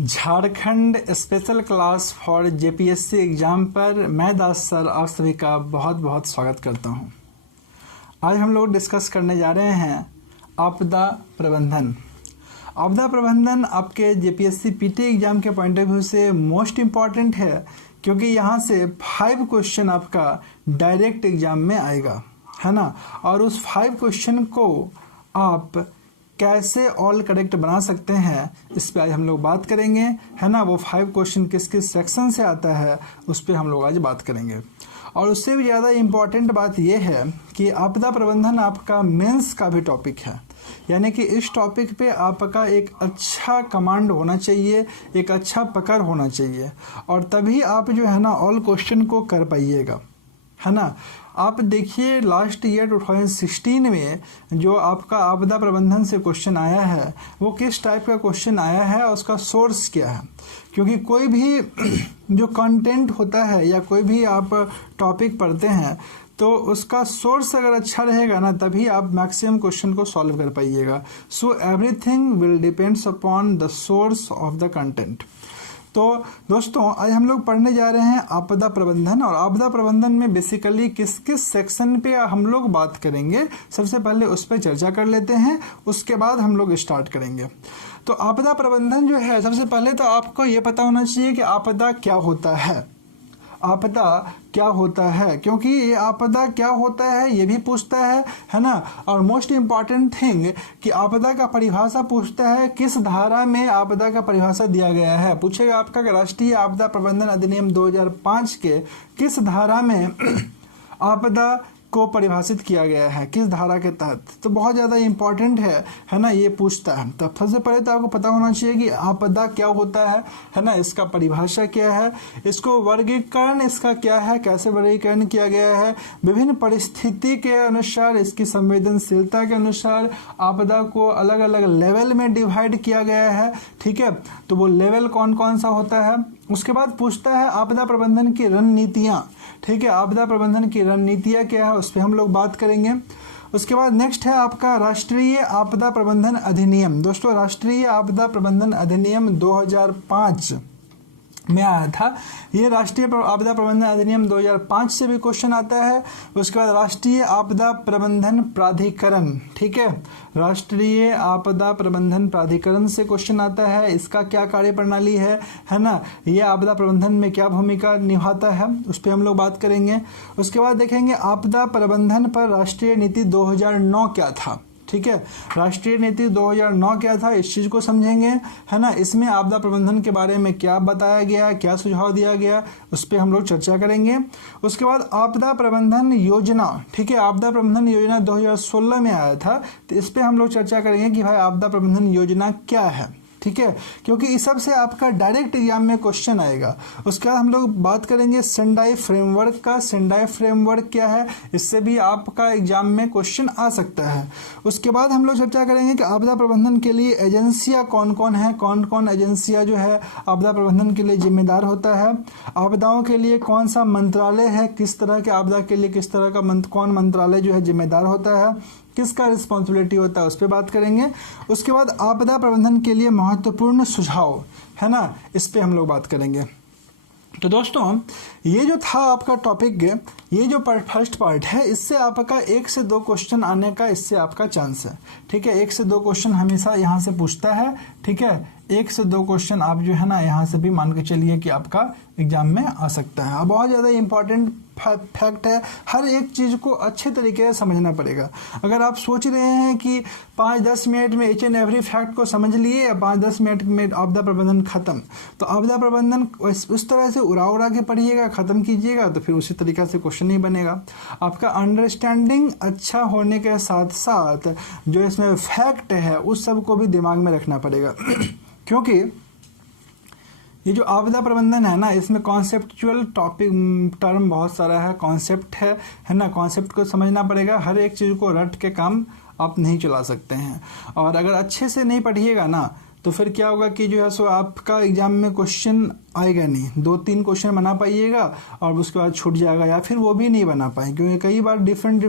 Jharkhand special class for JPSC exam पर मैं दास sir आप सभी का बहुत बहुत स्वागत करता हूं। आज हम लोग डिस्कस करने जा रहे हैं आपदा प्रबंधन। आपदा प्रबंधन आपके जेपीएससी पीटी एग्जाम के पॉइंट ऑफ व्यू से मोस्ट इम्पॉर्टेंट है, क्योंकि यहाँ से 5 क्वेश्चन आपका डायरेक्ट एग्जाम में आएगा, है ना। और उस 5 क्वेश्चन को आप कैसे ऑल करेक्ट बना सकते हैं, इस पे आज हम लोग बात करेंगे, है ना। वो 5 क्वेश्चन किस किस सेक्शन से आता है उस पे हम लोग आज बात करेंगे। और उससे भी ज़्यादा इम्पॉर्टेंट बात यह है कि आपदा प्रबंधन आपका मेंस का भी टॉपिक है, यानी कि इस टॉपिक पे आपका एक अच्छा कमांड होना चाहिए, एक अच्छा पकड़ होना चाहिए, और तभी आप जो है ना ऑल क्वेश्चन को कर पाइएगा, है ना। आप देखिए लास्ट ईयर 2016 में जो आपका आपदा प्रबंधन से क्वेश्चन आया है वो किस टाइप का क्वेश्चन आया है और उसका सोर्स क्या है। क्योंकि कोई भी जो कंटेंट होता है या कोई भी आप टॉपिक पढ़ते हैं तो उसका सोर्स अगर अच्छा रहेगा ना, तभी आप मैक्सिमम क्वेश्चन को सॉल्व कर पाइएगा। So everything will depends upon the source of the content. तो दोस्तों आज हम लोग पढ़ने जा रहे हैं आपदा प्रबंधन, और आपदा प्रबंधन में बेसिकली किस किस सेक्शन पे हम लोग बात करेंगे, सबसे पहले उस पर चर्चा कर लेते हैं, उसके बाद हम लोग स्टार्ट करेंगे। तो आपदा प्रबंधन जो है, सबसे पहले तो आपको ये पता होना चाहिए कि आपदा क्या होता है। आपदा क्या होता है, क्योंकि ये आपदा क्या होता है ये भी पूछता है ना। और मोस्ट इम्पॉर्टेंट थिंग कि आपदा का परिभाषा पूछता है, किस धारा में आपदा का परिभाषा दिया गया है। पूछेगा आपका कि राष्ट्रीय आपदा प्रबंधन अधिनियम 2005 के किस धारा में आपदा को परिभाषित किया गया है, किस धारा के तहत। तो बहुत ज़्यादा इम्पॉर्टेंट है ना, ये पूछता है। तो सबसे पहले तो आपको पता होना चाहिए कि आपदा क्या होता है ना, इसका परिभाषा क्या है, इसको वर्गीकरण इसका क्या है, कैसे वर्गीकरण किया गया है, विभिन्न परिस्थिति के अनुसार, इसकी संवेदनशीलता के अनुसार आपदा को अलग अलग लेवल में डिवाइड किया गया है, ठीक है। तो वो लेवल कौन कौन सा होता है। उसके बाद पूछता है आपदा प्रबंधन की रणनीतियाँ, ठीक है। आपदा प्रबंधन की रणनीतियाँ क्या है उस पर हम लोग बात करेंगे। उसके बाद नेक्स्ट है आपका राष्ट्रीय आपदा प्रबंधन अधिनियम। दोस्तों राष्ट्रीय आपदा प्रबंधन अधिनियम 2005 में आया था। ये राष्ट्रीय आपदा प्रबंधन अधिनियम 2005 से भी क्वेश्चन आता है। उसके बाद राष्ट्रीय आपदा प्रबंधन प्राधिकरण, ठीक है, राष्ट्रीय आपदा प्रबंधन प्राधिकरण से क्वेश्चन आता है। इसका क्या कार्य प्रणाली है ना, ये आपदा प्रबंधन में क्या भूमिका निभाता है, उस पर हम लोग बात करेंगे। उसके बाद देखेंगे आपदा प्रबंधन पर राष्ट्रीय नीति 2009 क्या था, ठीक है। राष्ट्रीय नीति 2009 क्या था, इस चीज को समझेंगे, है ना। इसमें आपदा प्रबंधन के बारे में क्या बताया गया, क्या सुझाव दिया गया, उस पर हम लोग चर्चा करेंगे। उसके बाद आपदा प्रबंधन योजना, ठीक है, आपदा प्रबंधन योजना 2016 में आया था, तो इस पर हम लोग चर्चा करेंगे कि भाई आपदा प्रबंधन योजना क्या है, ठीक है, क्योंकि इस सब से आपका डायरेक्ट एग्जाम में क्वेश्चन आएगा। उसके बाद हम लोग बात करेंगे सेंडाई फ्रेमवर्क का। सेंडाई फ्रेमवर्क क्या है, इससे भी आपका एग्जाम में क्वेश्चन आ सकता है। उसके बाद हम लोग चर्चा करेंगे कि आपदा प्रबंधन के लिए एजेंसियां कौन कौन है, कौन कौन एजेंसियां जो है आपदा प्रबंधन के लिए जिम्मेदार होता है। आपदाओं के लिए कौन सा मंत्रालय है, किस तरह के आपदा के लिए किस तरह का कौन मंत्रालय जो है जिम्मेदार होता है, किसका रिस्पॉन्सिबिलिटी होता है, उस पर बात करेंगे। उसके बाद आपदा प्रबंधन के लिए महत्वपूर्ण सुझाव, है ना, इस पे हम लोग बात करेंगे। तो दोस्तों ये जो था आपका टॉपिक, ये जो फर्स्ट पार्ट है, इससे आपका 1 से 2 क्वेश्चन आने का इससे आपका चांस है, ठीक है। 1 से 2 क्वेश्चन हमेशा यहाँ से पूछता है, ठीक है। 1 से 2 क्वेश्चन आप जो है ना यहाँ से भी मान के चलिए कि आपका एग्जाम में आ सकता है। अब बहुत ज़्यादा इंपॉर्टेंट फैक्ट है, हर एक चीज़ को अच्छे तरीके से समझना पड़ेगा। अगर आप सोच रहे हैं कि 5-10 मिनट में ईच एंड एवरी फैक्ट को समझ लिए या 5-10 मिनट में आपदा प्रबंधन खत्म, तो आपदा प्रबंधन उस तरह से उड़ा के पढ़िएगा, खत्म कीजिएगा, तो फिर उसी तरीके से क्वेश्चन नहीं बनेगा। आपका अंडरस्टैंडिंग अच्छा होने के साथ साथ जो इसमें फैक्ट है उस सब को भी दिमाग में रखना पड़ेगा क्योंकि ये जो आपदा प्रबंधन है ना, इसमें कॉन्सेप्चुअल टर्म बहुत सारा है, कॉन्सेप्ट है ना। कॉन्सेप्ट को समझना पड़ेगा, हर एक चीज़ को रट के काम आप नहीं चला सकते हैं। और अगर अच्छे से नहीं पढ़िएगा ना तो फिर क्या होगा कि जो है सो आपका एग्जाम में क्वेश्चन आएगा नहीं, 2-3 क्वेश्चन बना पाइएगा और उसके बाद छूट जाएगा, या फिर वो भी नहीं बना पाए, क्योंकि कई बार डिफरेंट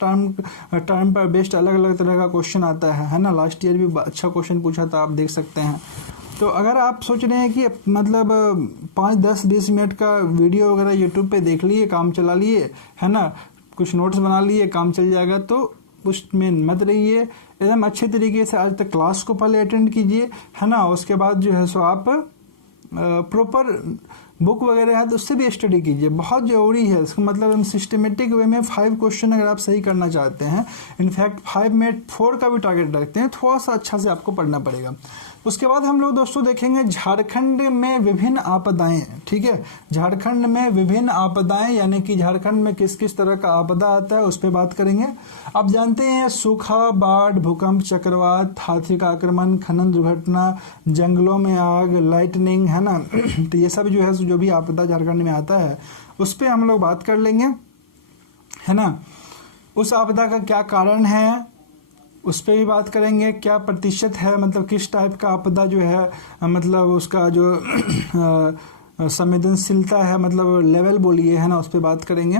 टर्म पर बेस्ड अलग अलग तरह का क्वेश्चन आता है ना। लास्ट ईयर भी अच्छा क्वेश्चन पूछा था, आप देख सकते हैं। तो अगर आप सोच रहे हैं कि मतलब 5, 10, 20 मिनट का वीडियो वगैरह यूट्यूब पे देख लिए, काम चला लिए, है ना, कुछ नोट्स बना लिए, काम चल जाएगा, तो उसमें मत रहिए। एकदम अच्छे तरीके से आज तक क्लास को पहले अटेंड कीजिए, है ना, उसके बाद जो है सो आप प्रॉपर बुक वगैरह है तो उससे भी स्टडी कीजिए, बहुत ज़रूरी है। इसका मतलब हम सिस्टमेटिक वे में 5 क्वेश्चन अगर आप सही करना चाहते हैं, इनफैक्ट 5 में 4 का भी टारगेट रखते हैं, थोड़ा सा अच्छा से आपको पढ़ना पड़ेगा। उसके बाद हम लोग दोस्तों देखेंगे झारखंड में विभिन्न आपदाएं, ठीक है, झारखंड में विभिन्न आपदाएं, यानी कि झारखंड में किस किस तरह का आपदा आता है उस पर बात करेंगे। आप जानते हैं सूखा, बाढ़, भूकंप, चक्रवात, हाथी का आक्रमण, खनन दुर्घटना, जंगलों में आग, लाइटनिंग, है ना, तो ये सब जो है जो भी आपदा झारखंड में आता है उस पर हम लोग बात कर लेंगे, है ना। उस आपदा का क्या कारण है उस पर भी बात करेंगे, क्या प्रतिशत है, मतलब किस टाइप का आपदा जो है, मतलब उसका जो संवेदनशीलता है, मतलब लेवल बोलिए, है ना, उस पर बात करेंगे।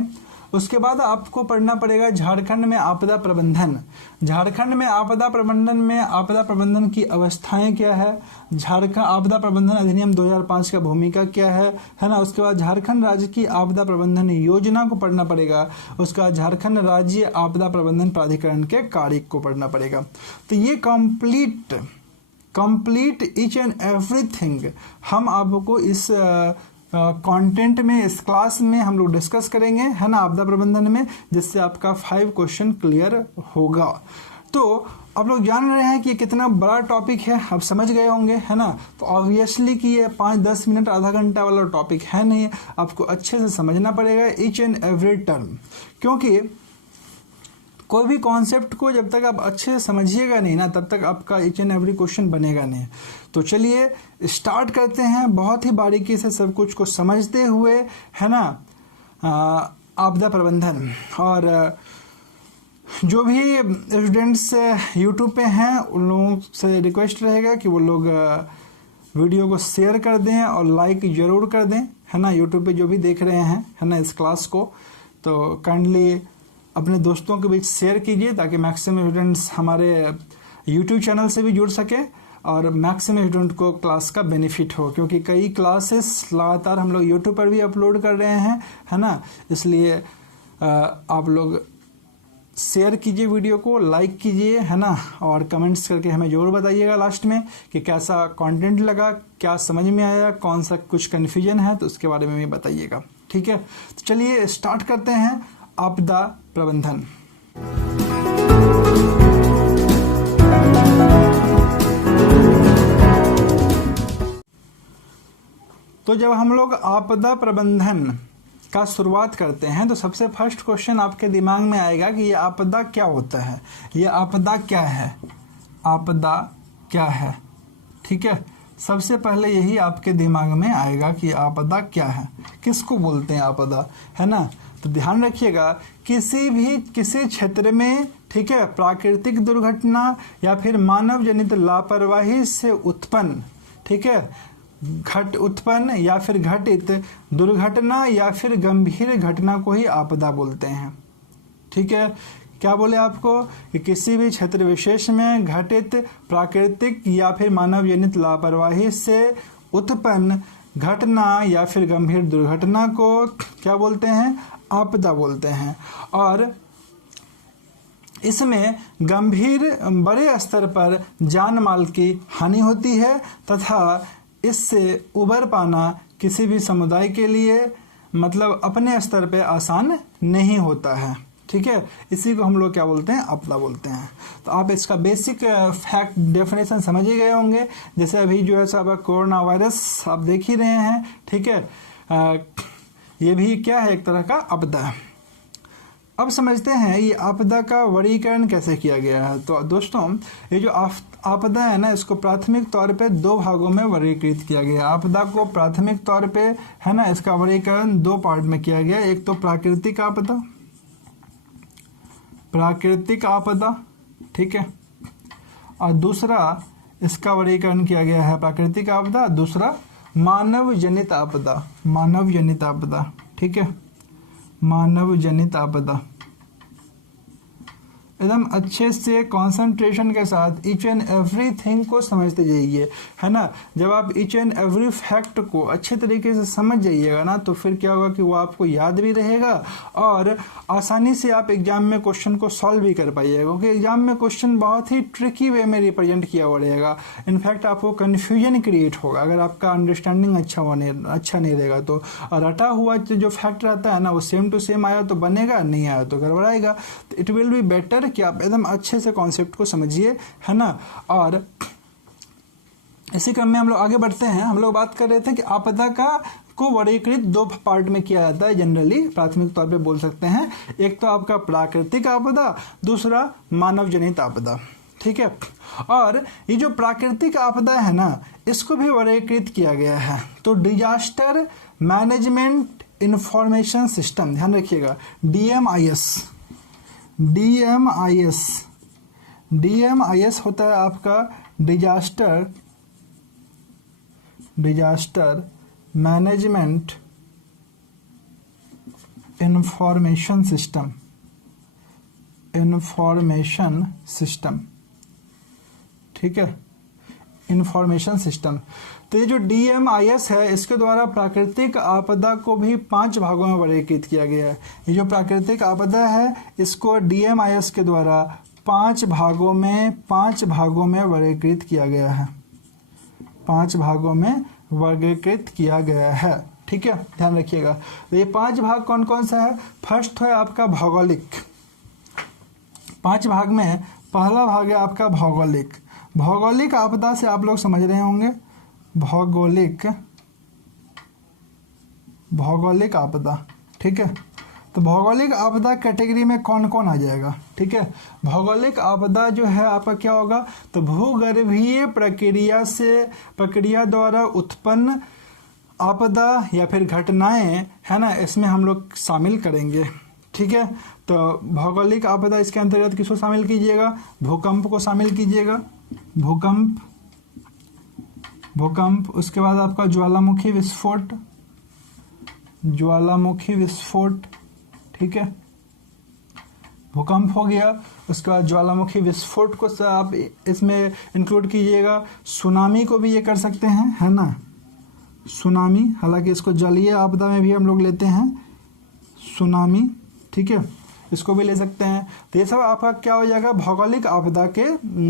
उसके बाद आपको पढ़ना पड़ेगा झारखंड में आपदा प्रबंधन। झारखंड में आपदा प्रबंधन में आपदा प्रबंधन की अवस्थाएं क्या है, झारखंड आपदा प्रबंधन अधिनियम 2005 का भूमिका क्या है ना। उसके बाद झारखंड राज्य की आपदा प्रबंधन योजना को पढ़ना पड़ेगा। उसके बाद झारखंड राज्य आपदा प्रबंधन प्राधिकरण के कार्य को पढ़ना पड़ेगा। तो ये कंप्लीट ईच एंड एवरीथिंग हम आपको इस कंटेंट में, इस क्लास में हम लोग डिस्कस करेंगे, है ना, आपदा प्रबंधन में, जिससे आपका 5 क्वेश्चन क्लियर होगा। तो आप लोग जान रहे हैं कि ये कितना बड़ा टॉपिक है, आप समझ गए होंगे, है ना। तो ऑब्वियसली कि ये 5-10 मिनट, आधा घंटा वाला टॉपिक है नहीं, आपको अच्छे से समझना पड़ेगा ईच एंड एवरी टर्म, क्योंकि कोई भी कॉन्सेप्ट को जब तक आप अच्छे से समझिएगा नहीं ना, तब तक आपका ईच एंड एवरी क्वेश्चन बनेगा नहीं। तो चलिए स्टार्ट करते हैं, बहुत ही बारीकी से सब कुछ को समझते हुए, है ना, आपदा प्रबंधन। और जो भी स्टूडेंट्स यूट्यूब पे हैं उन लोगों से रिक्वेस्ट रहेगा कि वो लोग वीडियो को शेयर कर दें और लाइक ज़रूर कर दें, है ना। यूट्यूब पे जो भी देख रहे हैं, है ना, इस क्लास को, तो काइंडली अपने दोस्तों के बीच शेयर कीजिए, ताकि मैक्सिमम स्टूडेंट्स हमारे यूट्यूब चैनल से भी जुड़ सके और मैक्सिमम स्टूडेंट को क्लास का बेनिफिट हो, क्योंकि कई क्लासेस लगातार हम लोग यूट्यूब पर भी अपलोड कर रहे हैं, है ना। इसलिए आप लोग शेयर कीजिए वीडियो को, लाइक कीजिए, है ना, और कमेंट्स करके हमें ज़रूर बताइएगा लास्ट में कि कैसा कंटेंट लगा, क्या समझ में आया, कौन सा कुछ कन्फ्यूजन है, तो उसके बारे में भी बताइएगा, ठीक है। तो चलिए स्टार्ट करते हैं आपदा प्रबंधन। तो जब हम लोग आपदा प्रबंधन का शुरुआत करते हैं तो सबसे फर्स्ट क्वेश्चन आपके दिमाग में आएगा कि ये आपदा क्या होता है, ये आपदा क्या है, आपदा क्या है, ठीक है। सबसे पहले यही आपके दिमाग में आएगा कि आपदा क्या है, किसको बोलते हैं आपदा, है ना। तो ध्यान रखिएगा, किसी क्षेत्र में, ठीक है, प्राकृतिक दुर्घटना या फिर मानव जनित लापरवाही से उत्पन्न, ठीक है, उत्पन्न या फिर घटित दुर्घटना या फिर गंभीर घटना को ही आपदा बोलते हैं, ठीक है। क्या बोले आपको कि किसी भी क्षेत्र विशेष में घटित प्राकृतिक या फिर मानव जनित लापरवाही से उत्पन्न घटना या फिर गंभीर दुर्घटना को क्या बोलते हैं, आपदा बोलते हैं। और इसमें गंभीर बड़े स्तर पर जान माल की हानि होती है तथा इससे उबर पाना किसी भी समुदाय के लिए मतलब अपने स्तर पे आसान नहीं होता है, ठीक है। इसी को हम लोग क्या बोलते हैं, आपदा बोलते हैं। तो आप इसका बेसिक फैक्ट डेफिनेशन समझ ही गए होंगे। जैसे अभी जो है सब कोरोना वायरस आप देख ही रहे हैं, ठीक है, ये भी क्या है, एक तरह का आपदा। अब समझते हैं ये आपदा का वर्गीकरण कैसे किया गया है। तो दोस्तों ये जो आपदा है ना, इसको प्राथमिक तौर पे 2 भागों में वर्गीकृत किया गया। आपदा को प्राथमिक तौर पे, है ना, इसका वर्गीकरण 2 पार्ट में किया गया। एक तो प्राकृतिक आपदा, ठीक है, और दूसरा इसका वर्गीकरण किया गया है प्राकृतिक आपदा, दूसरा मानव जनित आपदा, ठीक है, मानव जनित आपदा। एकदम अच्छे से कंसंट्रेशन के साथ ईच एंड एवरीथिंग को समझते जाइए, है ना। जब आप ईच एंड एवरी फैक्ट को अच्छे तरीके से समझ जाइएगा ना, तो फिर क्या होगा कि वो आपको याद भी रहेगा और आसानी से आप एग्जाम में क्वेश्चन को सॉल्व भी कर पाइएगा, क्योंकि एग्जाम में क्वेश्चन बहुत ही ट्रिकी वे में रिप्रेजेंट किया हुआ रहेगा। इनफैक्ट आपको कन्फ्यूजन क्रिएट होगा अगर आपका अंडरस्टैंडिंग अच्छा नहीं रहेगा तो। और रटा हुआ जो फैक्ट रहता है ना, वो सेम टू सेम आया तो बनेगा, नहीं आया तो गड़बड़ाएगा। तो इट विल बी बेटर कि आप एकदम अच्छे से कॉन्सेप्ट को समझिए, है ना। और इसी क्रम में हम लोग आगे बढ़ते हैं। हम लोग बात कर रहे थे कि आपदा को वर्गीकृत दो पार्ट में किया जाता है, जनरली प्राथमिक तौर पे बोल सकते हैं। एक तो आपका प्राकृतिक आपदा, दूसरा मानव जनित आपदा, ठीक है। और ये जो प्राकृतिक आपदा है ना, इसको भी वर्गीकृत किया गया है। तो डिजास्टर मैनेजमेंट इंफॉर्मेशन सिस्टम, ध्यान रखिएगा, DMIS होता है आपका डिजास्टर मैनेजमेंट इंफॉर्मेशन सिस्टम, ठीक है, इंफॉर्मेशन सिस्टम। तो ये जो DMIS है, इसके द्वारा प्राकृतिक आपदा को भी 5 भागों में वर्गीकृत किया गया है। ये जो प्राकृतिक आपदा है, इसको DMIS के द्वारा 5 भागों में वर्गीकृत किया गया है, 5 भागों में वर्गीकृत किया गया है, ठीक है, ध्यान रखिएगा। तो ये 5 भाग कौन कौन सा है? फर्स्ट है आपका भौगोलिक। 5 भाग में पहला भाग है आपका भौगोलिक आपदा से आप लोग समझ रहे होंगे, भौगोलिक आपदा, ठीक है। तो भौगोलिक आपदा कैटेगरी में कौन कौन आ जाएगा, ठीक है। भौगोलिक आपदा जो है आपका क्या होगा? तो भूगर्भीय प्रक्रिया द्वारा उत्पन्न आपदा या फिर घटनाएं, है ना, इसमें हम लोग शामिल करेंगे, ठीक है। तो भौगोलिक आपदा इसके अंतर्गत किसको शामिल कीजिएगा? भूकंप को शामिल कीजिएगा, भूकंप। उसके बाद आपका ज्वालामुखी विस्फोट, ठीक है, भूकंप हो गया। उसके बाद ज्वालामुखी विस्फोट को आप इसमें इंक्लूड कीजिएगा। सुनामी को भी ये कर सकते हैं, है ना, सुनामी, हालांकि इसको जलीय आपदा में भी हम लोग लेते हैं, सुनामी, ठीक है, इसको भी ले सकते हैं। तो ये सब आपका क्या हो जाएगा? भौगोलिक आपदा के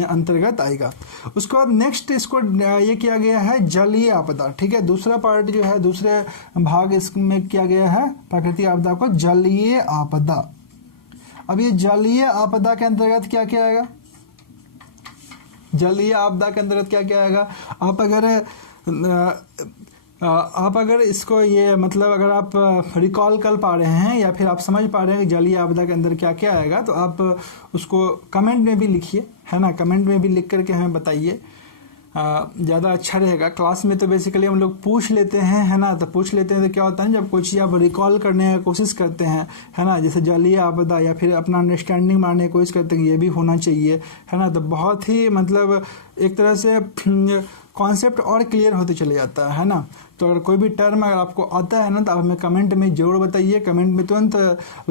अंतर्गत आएगा। उसके बाद नेक्स्ट इसको ये किया गया है जलीय आपदा, ठीक है। दूसरा पार्ट जो है, दूसरे भाग इसमें किया गया है प्राकृतिक आपदा को जलीय आपदा। अब ये जलीय आपदा के अंतर्गत क्या क्या आएगा? जलीय आपदा के अंतर्गत क्या क्या आएगा? आप अगर इसको ये मतलब अगर आप रिकॉल कर पा रहे हैं या फिर आप समझ पा रहे हैं कि जलीय आपदा के अंदर क्या क्या आएगा, तो आप उसको कमेंट में भी लिखिए, है ना, कमेंट में भी लिख करके हमें बताइए, ज़्यादा अच्छा रहेगा। क्लास में तो बेसिकली हम लोग पूछ लेते हैं, है ना, तो पूछ लेते हैं तो क्या होता है, जब कोई चीज़ आप रिकॉल करने की कोशिश करते हैं, है ना, जैसे जलीय आपदा, या फिर अपना अंडरस्टैंडिंग मारने की कोशिश करते हैं कि ये भी होना चाहिए, है ना, तो बहुत ही मतलब एक तरह से कॉन्सेप्ट और क्लियर होते चले जाता है ना। तो अगर कोई भी टर्म अगर आपको आता है ना, तो आप हमें कमेंट में जरूर बताइए, कमेंट में तुरंत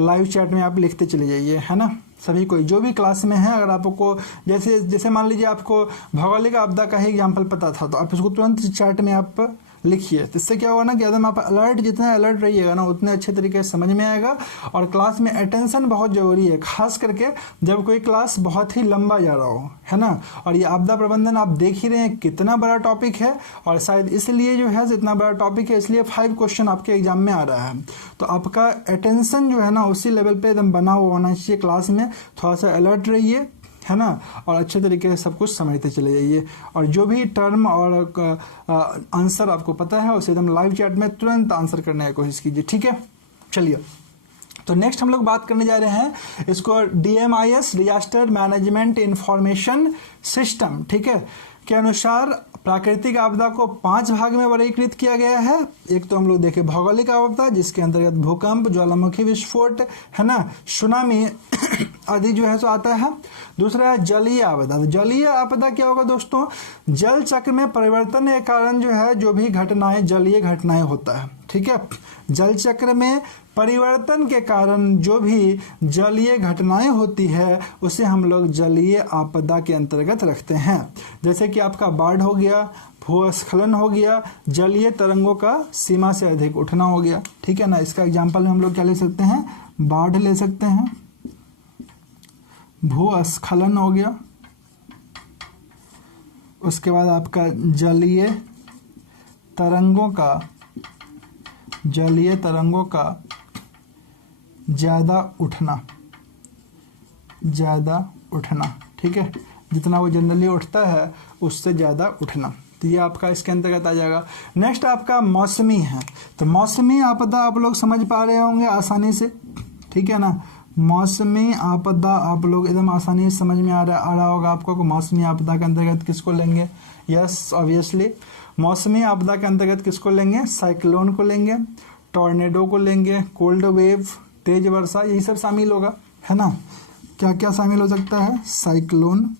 लाइव चैट में आप लिखते चले जाइए, है ना। सभी कोई जो भी क्लास में है, अगर आपको जैसे मान लीजिए आपको भौगोलिक आपदा का ही एग्जाम्पल पता था, तो आप उसको तुरंत चैट में आप लिखिए। तो इससे क्या होगा ना कि एकदम आप जितना अलर्ट रहिएगा ना, उतने अच्छे तरीके से समझ में आएगा। और क्लास में अटेंशन बहुत ज़रूरी है, खास करके जब कोई क्लास बहुत ही लंबा जा रहा हो, है ना। और ये आपदा प्रबंधन आप देख ही रहे हैं कितना बड़ा टॉपिक है, और शायद इसलिए जो है इतना बड़ा टॉपिक है, इसलिए 5 क्वेश्चन आपके एग्जाम में आ रहा है। तो आपका अटेंशन जो है ना उसी लेवल पर एकदम बना हुआ होना चाहिए। क्लास में थोड़ा सा अलर्ट रहिए, है ना, और अच्छे तरीके से सब कुछ समझते चले जाइए। और जो भी टर्म और आंसर आपको पता है उसे एकदम लाइव चैट में तुरंत आंसर करने की कोशिश कीजिए, ठीक है। चलिए, तो नेक्स्ट हम लोग बात करने जा रहे हैं इसको DMIS, disaster management information system, ठीक है, के अनुसार प्राकृतिक आपदा को 5 भाग में वर्गीकृत किया गया है। एक तो हम लोग देखें भौगोलिक आपदा, जिसके अंतर्गत भूकंप, ज्वालामुखी विस्फोट, है ना, सुनामी आदि जो है सो आता है। दूसरा है जलीय आपदा। जलीय आपदा क्या होगा दोस्तों? जल चक्र में परिवर्तन के कारण जो है जो भी घटनाएं, जलीय घटनाएं होता है, ठीक है। जल चक्र में परिवर्तन के कारण जो भी जलीय घटनाएं होती है उसे हम लोग जलीय आपदा के अंतर्गत रखते हैं। जैसे कि आपका बाढ़ हो गया, भूस्खलन हो गया, जलीय तरंगों का सीमा से अधिक उठना हो गया, ठीक है ना। इसका एग्जाम्पल में हम लोग क्या ले सकते हैं, बाढ़ ले सकते हैं, भूस्खलन हो गया, उसके बाद आपका जलीय तरंगों का ज़्यादा उठना, ठीक है, जितना वो जनरली उठता है उससे ज़्यादा उठना, तो ये आपका इसके अंतर्गत आ जाएगा। नेक्स्ट आपका मौसमी है, तो मौसमी आपदा आप लोग समझ पा रहे होंगे आसानी से, ठीक है ना। मौसमी आपदा आप लोग एकदम आसानी से समझ में आ रहा होगा आपको कि मौसमी आपदा के अंतर्गत किसको लेंगे। यस, ऑब्वियसली मौसमी आपदा के अंतर्गत किसको लेंगे, साइक्लोन को लेंगे, टॉर्नेडो को लेंगे, कोल्ड वेव, तेज वर्षा, यही सब शामिल होगा, है ना। क्या क्या शामिल हो सकता है, साइक्लोन,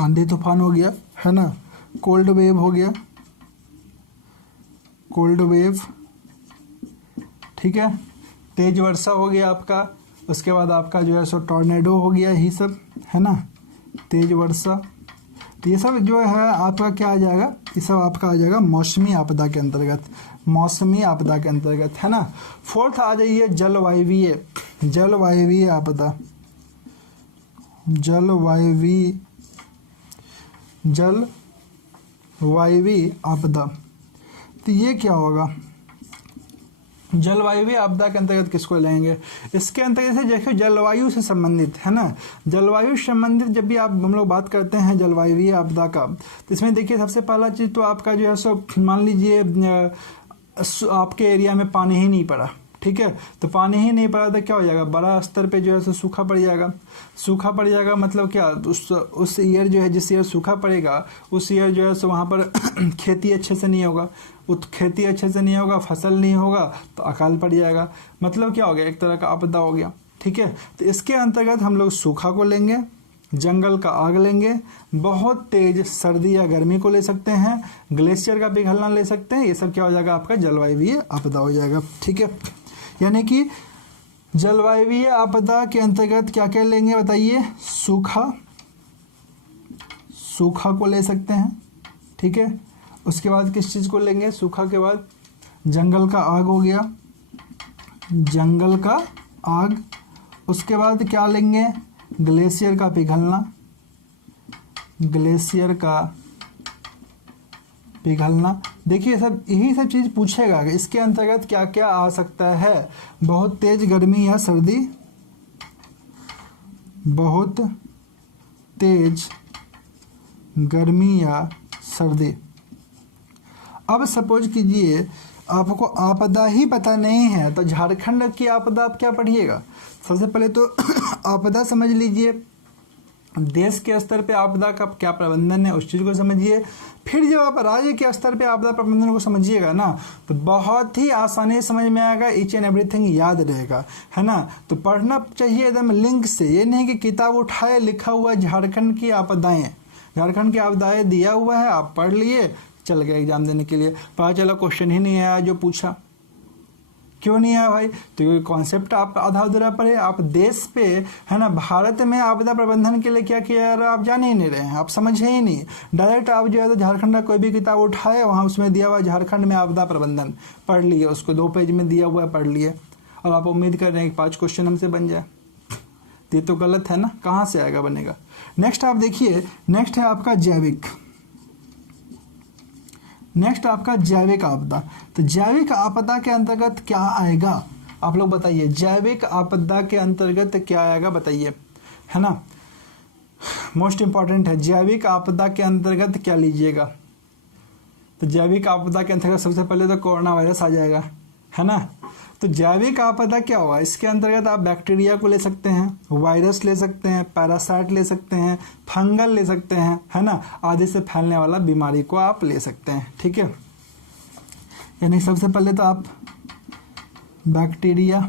आंधी तूफान हो गया, है ना, कोल्ड वेव हो गया, कोल्ड वेव, ठीक है, तेज वर्षा हो गया आपका, उसके बाद आपका जो है सो टॉर्नेडो हो गया, यही सब, है ना, तेज वर्षा, तो ये सब जो है आपका क्या आ जाएगा, ये सब आपका आ जाएगा मौसमी आपदा के अंतर्गत, मौसमी आपदा के अंतर्गत, है ना। फोर्थ आ जाइए जलवायवीय आपदा, जलवायवी आपदा, तो ये क्या होगा, जलवायु आपदा के अंतर्गत किसको लेंगे, इसके अंतर्गत देखिए जलवायु से संबंधित, है ना, जलवायु से संबंधित जब भी आप हम लोग बात करते हैं जलवायु आपदा का, तो इसमें देखिए सबसे पहला चीज़ तो आपका जो है सो मान लीजिए आपके एरिया में पानी ही नहीं पड़ा, ठीक है, तो पानी ही नहीं पड़ा तो क्या हो जाएगा, बड़ा स्तर पे जो है सो सूखा पड़ जाएगा। सूखा पड़ जाएगा मतलब क्या, उस ईयर जो है, जिस ईयर सूखा पड़ेगा उस ईयर जो है सो वहाँ पर खेती अच्छे से नहीं होगा, खेती अच्छे से नहीं होगा, फसल नहीं होगा, तो अकाल पड़ जाएगा, मतलब क्या हो गया, एक तरह का आपदा हो गया, ठीक है। तो इसके अंतर्गत हम लोग सूखा को लेंगे, जंगल का आग लेंगे, बहुत तेज सर्दी या गर्मी को ले सकते हैं, ग्लेशियर का पिघलना ले सकते हैं, ये सब क्या हो जाएगा, आपका जलवायु आपदा हो जाएगा, ठीक है। यानी कि जलवायु आपदा के अंतर्गत क्या क्या लेंगे बताइए, सूखा को ले सकते हैं, ठीक है। उसके बाद किस चीज़ को लेंगे, सूखा के बाद जंगल का आग हो गया, जंगल का आग, उसके बाद क्या लेंगे, ग्लेशियर का पिघलना, ग्लेशियर का पिघलना। देखिए सब यही सब चीज़ पूछेगा कि इसके अंतर्गत क्या क्या आ सकता है, बहुत तेज गर्मी या सर्दी, बहुत तेज गर्मी या सर्दी। अब सपोज कीजिए आपको आपदा ही पता नहीं है, तो झारखंड की आपदा आप क्या पढ़िएगा, सबसे पहले तो आपदा समझ लीजिए, देश के स्तर पे आपदा का क्या प्रबंधन है उस चीज़ को समझिए, फिर जब आप राज्य के स्तर पे आपदा प्रबंधन को समझिएगा ना, तो बहुत ही आसानी से समझ में आएगा, ईच एंड एवरीथिंग याद रहेगा, है ना। तो पढ़ना चाहिए एकदम लिंक से, ये नहीं कि किताब उठाए लिखा हुआ झारखंड की आपदाएं, झारखंड की आपदाएं दिया हुआ है, आप पढ़ लिए चल गए एग्जाम देने के लिए, पता चला क्वेश्चन ही नहीं आया जो पूछा, क्यों नहीं आया भाई, तो ये कॉन्सेप्ट आप आधा अधूरा पढ़े, आप देश पे, है ना, भारत में आपदा प्रबंधन के लिए क्या किया जा रहा है आप जान ही नहीं रहे हैं, आप समझे ही नहीं, डायरेक्ट आप जो है तो झारखंड का कोई भी किताब उठाए, वहाँ उसमें दिया हुआ झारखंड में आपदा प्रबंधन पढ़ लिए, उसको 2 पेज में दिया हुआ है पढ़ लिए, और आप उम्मीद कर रहे हैं कि 5 क्वेश्चन हमसे बन जाए, ये तो गलत है ना, कहाँ से आएगा, बनेगा। नेक्स्ट आप देखिए, नेक्स्ट है आपका जैविक, नेक्स्ट आपका जैविक आपदा, तो जैविक आपदा के अंतर्गत क्या आएगा आप लोग बताइए, जैविक आपदा के अंतर्गत क्या आएगा बताइए, है ना, मोस्ट इंपॉर्टेंट है, जैविक आपदा के अंतर्गत क्या लीजिएगा, तो जैविक आपदा के अंतर्गत सबसे पहले तो कोरोना वायरस आ जाएगा, है ना। तो जैविक आपदा क्या होगा, इसके अंतर्गत आप बैक्टीरिया को ले सकते हैं, वायरस ले सकते हैं, पैरासाइट ले सकते हैं, फंगल ले सकते हैं, है ना, आदि से फैलने वाला बीमारी को आप ले सकते हैं, ठीक है। यानी सबसे पहले तो आप बैक्टीरिया,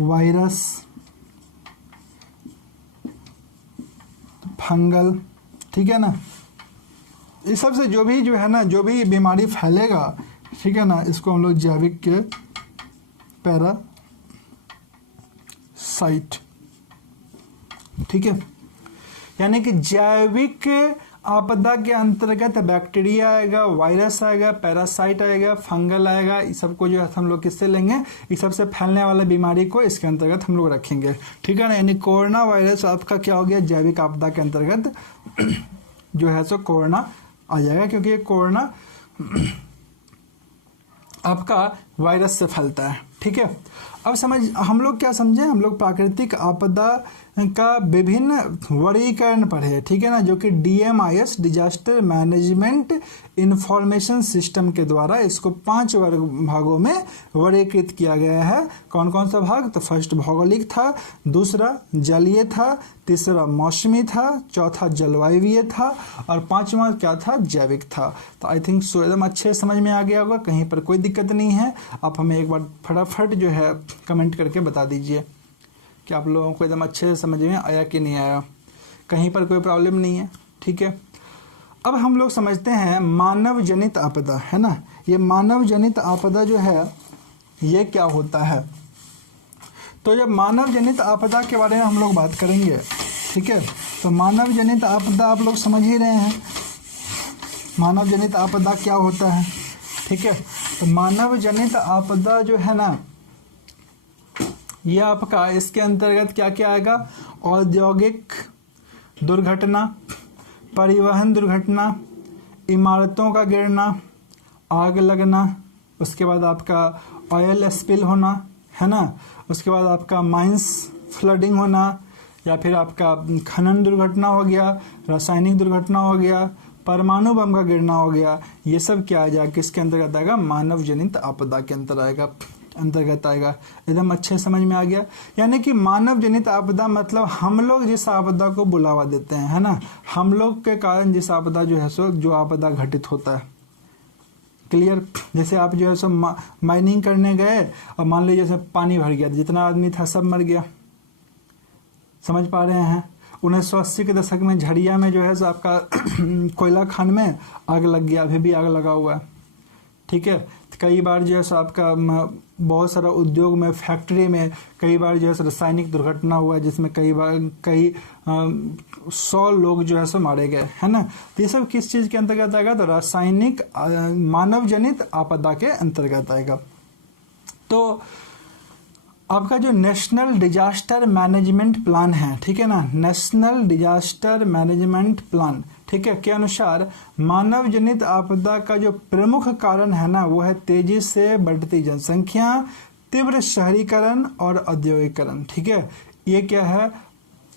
वायरस, फंगल, ठीक है ना, इस सब से जो भी है ना, जो भी बीमारी फैलेगा ठीक है ना, इसको हम लोग जैविक के पैरासाइट, ठीक है। यानी कि जैविक आपदा के अंतर्गत बैक्टीरिया आएगा, वायरस आएगा, पैरासाइट आएगा, फंगल आएगा, इस सबको जो है हम लोग किससे लेंगे, इस सबसे फैलने वाला बीमारी को इसके अंतर्गत हम लोग रखेंगे, ठीक है ना। यानी कोरोना वायरस आपका क्या हो गया, जैविक आपदा के अंतर्गत जो है सो कोरोना आ जाएगा, क्योंकि ये कोरोना आपका वायरस से फैलता है, ठीक है। अब हम लोग क्या समझे, हम लोग प्राकृतिक आपदा का विभिन्न वर्गीकरण पढ़े, ठीक है ना, जो कि DMIS disaster management information system के द्वारा इसको 5 भागों में वर्गीकृत किया गया है। कौन कौन सा भाग, तो फर्स्ट भौगोलिक था, दूसरा जलीय था, तीसरा मौसमी था, चौथा जलवायुवीय था और 5वां क्या था, जैविक था। तो आई थिंक सो एकदम अच्छे समझ में आ गया होगा, कहीं पर कोई दिक्कत नहीं है। आप हमें एक बार फटाफट जो है कमेंट करके बता दीजिए कि आप लोगों को एकदम अच्छे से समझ में आया कि नहीं आया, कहीं पर कोई प्रॉब्लम नहीं है, ठीक है। अब हम लोग समझते हैं मानव जनित आपदा, है ना। ये मानव जनित आपदा जो है ये क्या होता है, तो जब मानव जनित आपदा के बारे में हम लोग बात करेंगे, ठीक है, तो मानव जनित आपदा आप लोग समझ ही रहे हैं मानव जनित आपदा क्या होता है, ठीक है। तो मानव जनित आपदा जो है ना, यह आपका इसके अंतर्गत क्या क्या आएगा, औद्योगिक दुर्घटना, परिवहन दुर्घटना, इमारतों का गिरना, आग लगना, उसके बाद आपका ऑयल स्पिल होना, है ना, उसके बाद आपका माइंस फ्लडिंग होना, या फिर आपका खनन दुर्घटना हो गया, रासायनिक दुर्घटना हो गया, परमाणु बम का गिरना हो गया। ये सब क्या आ जाएगा, किसके अंतर्गत आएगा, मानव जनित आपदा के अंतर्गत आएगा। एकदम अच्छे समझ में आ गया। यानी कि मानव जनित आपदा मतलब हम लोग जिस आपदा को बुलावा देते हैं, है ना, हम लोग के कारण जिस आपदा जो है सो जो आपदा घटित होता है, क्लियर। जैसे आप जो है सो माइनिंग करने गए और मान लीजिए जैसे पानी भर गया, जितना आदमी था सब मर गया, समझ पा रहे हैं। 1980 के दशक में झरिया में जो है सो आपका कोयला खान में आग लग गया, अभी भी आग लगा हुआ है, ठीक है। कई बार जो है सो आपका बहुत सारा उद्योग में, फैक्ट्री में कई बार जो है रासायनिक दुर्घटना हुआ है, जिसमें कई 100 लोग जो है सो मारे गए, है ना। तो ये सब किस चीज़ के अंतर्गत आएगा, तो रासायनिक मानव जनित आपदा के अंतर्गत आएगा। तो आपका जो नेशनल डिजास्टर मैनेजमेंट प्लान है, ठीक है ना, नेशनल डिजास्टर मैनेजमेंट प्लान, ठीक है, के अनुसार मानव जनित आपदा का जो प्रमुख कारण है ना, वो है तेजी से बढ़ती जनसंख्या, तीव्र शहरीकरण और औद्योगिकरण, ठीक है। ये क्या है,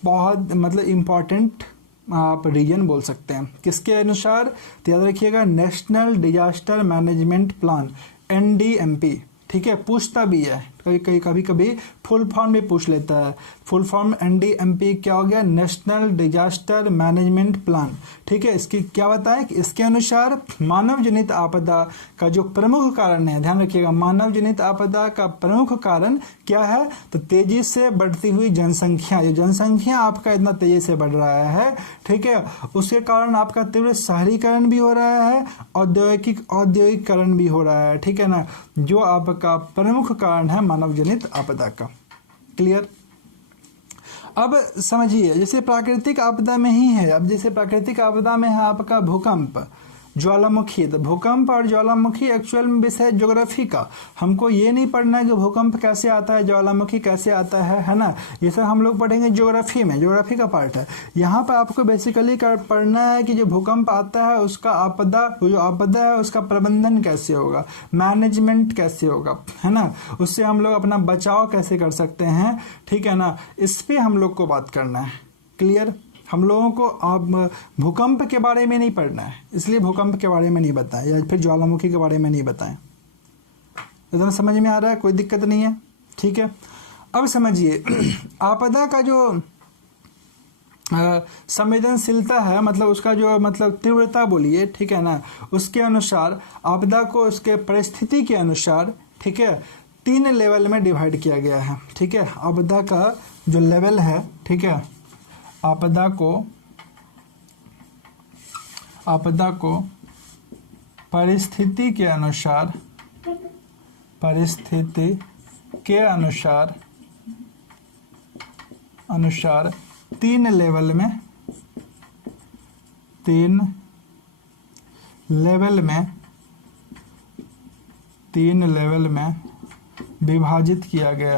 बहुत मतलब इम्पॉर्टेंट आप रीजन बोल सकते हैं। किसके अनुसार, तो याद रखिएगा national disaster management plan, NDMP, ठीक है। पूछता भी है कभी कभी फुल फॉर्म भी पूछ लेता है। फुल फॉर्म NDMP क्या हो गया, नेशनल डिजास्टर मैनेजमेंट प्लान, ठीक है। इसकी क्या बताएं कि इसके अनुसार मानव जनित आपदा का जो प्रमुख कारण है, ध्यान रखिएगा, मानव जनित आपदा का प्रमुख कारण क्या है, तो तेजी से बढ़ती हुई जनसंख्या। जो जनसंख्या आपका इतना तेजी से बढ़ रहा है, ठीक है, उसके कारण आपका तीव्र शहरीकरण भी हो रहा है, औद्योगिकरण भी हो रहा है, ठीक है ना, जो आपका प्रमुख कारण है मानव जनित आपदा का। क्लियर। अब समझिए, जैसे प्राकृतिक आपदा में ही है, अब जैसे प्राकृतिक आपदा में है आपका भूकंप, ज्वालामुखी। तो भूकंप और ज्वालामुखी एक्चुअल में विषय ज्योग्राफी का, हमको ये नहीं पढ़ना है कि भूकंप कैसे आता है, ज्वालामुखी कैसे आता है ना, ये सब हम लोग पढ़ेंगे ज्योग्राफी में, ज्योग्राफी का पार्ट है। यहाँ पर आपको बेसिकली पढ़ना है कि जो भूकंप आता है उसका जो आपदा है उसका प्रबंधन कैसे होगा, मैनेजमेंट कैसे होगा, है ना, उससे हम लोग अपना बचाव कैसे कर सकते हैं, ठीक है ना, इस पर हम लोग को बात करना है। क्लियर। हम लोगों को अब भूकंप के बारे में नहीं पढ़ना है, इसलिए भूकंप के बारे में नहीं बताएं, या फिर ज्वालामुखी के बारे में नहीं बताएं। एकदम समझ में आ रहा है, कोई दिक्कत नहीं है, ठीक है। अब समझिए आपदा का जो संवेदनशीलता है, मतलब उसका जो मतलब तीव्रता बोलिए, ठीक है ना, उसके अनुसार आपदा को उसके परिस्थिति के अनुसार, ठीक है, 3 लेवल में डिवाइड किया गया है, ठीक है। आपदा का जो लेवल है, ठीक है, आपदा को परिस्थिति के अनुसार परिस्थिति के अनुसार तीन लेवल में विभाजित किया गया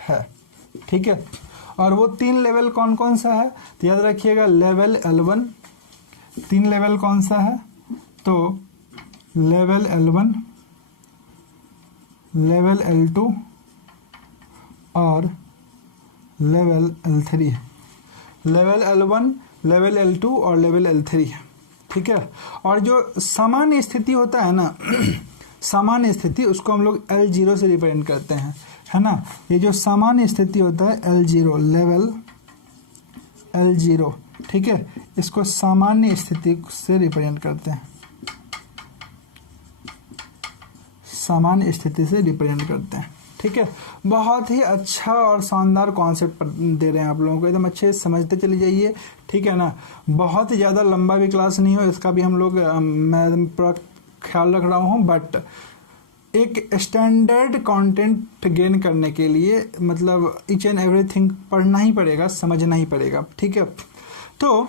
है। ठीक है, और वो तीन लेवल कौन कौन सा है तो याद रखिएगा, लेवल L1, तीन लेवल कौन सा है तो लेवल L1, लेवल L2 और level L3। Level L1, level L2 और लेवल L3। ठीक है, और जो सामान्य स्थिति होता है ना सामान्य स्थिति, उसको हम लोग L0 से रिप्रेजेंट करते हैं, है ना। ये जो सामान्य स्थिति होता है L0, लेवल L0, ठीक है, इसको सामान्य स्थिति से रिप्रेजेंट करते हैं, सामान्य स्थिति से रिप्रेजेंट करते हैं। ठीक है, बहुत ही अच्छा और शानदार कॉन्सेप्ट दे रहे हैं आप लोगों को, एकदम अच्छे से समझते चले जाइए। ठीक है ना, बहुत ही ज़्यादा लंबा भी क्लास नहीं हो, इसका भी हम लोग मैं पूरा ख्याल रख रहा हूँ, बट एक स्टैंडर्ड कंटेंट गेन करने के लिए मतलब ईच एंड एवरीथिंग पढ़ना ही पड़ेगा, समझना ही पड़ेगा। ठीक है, तो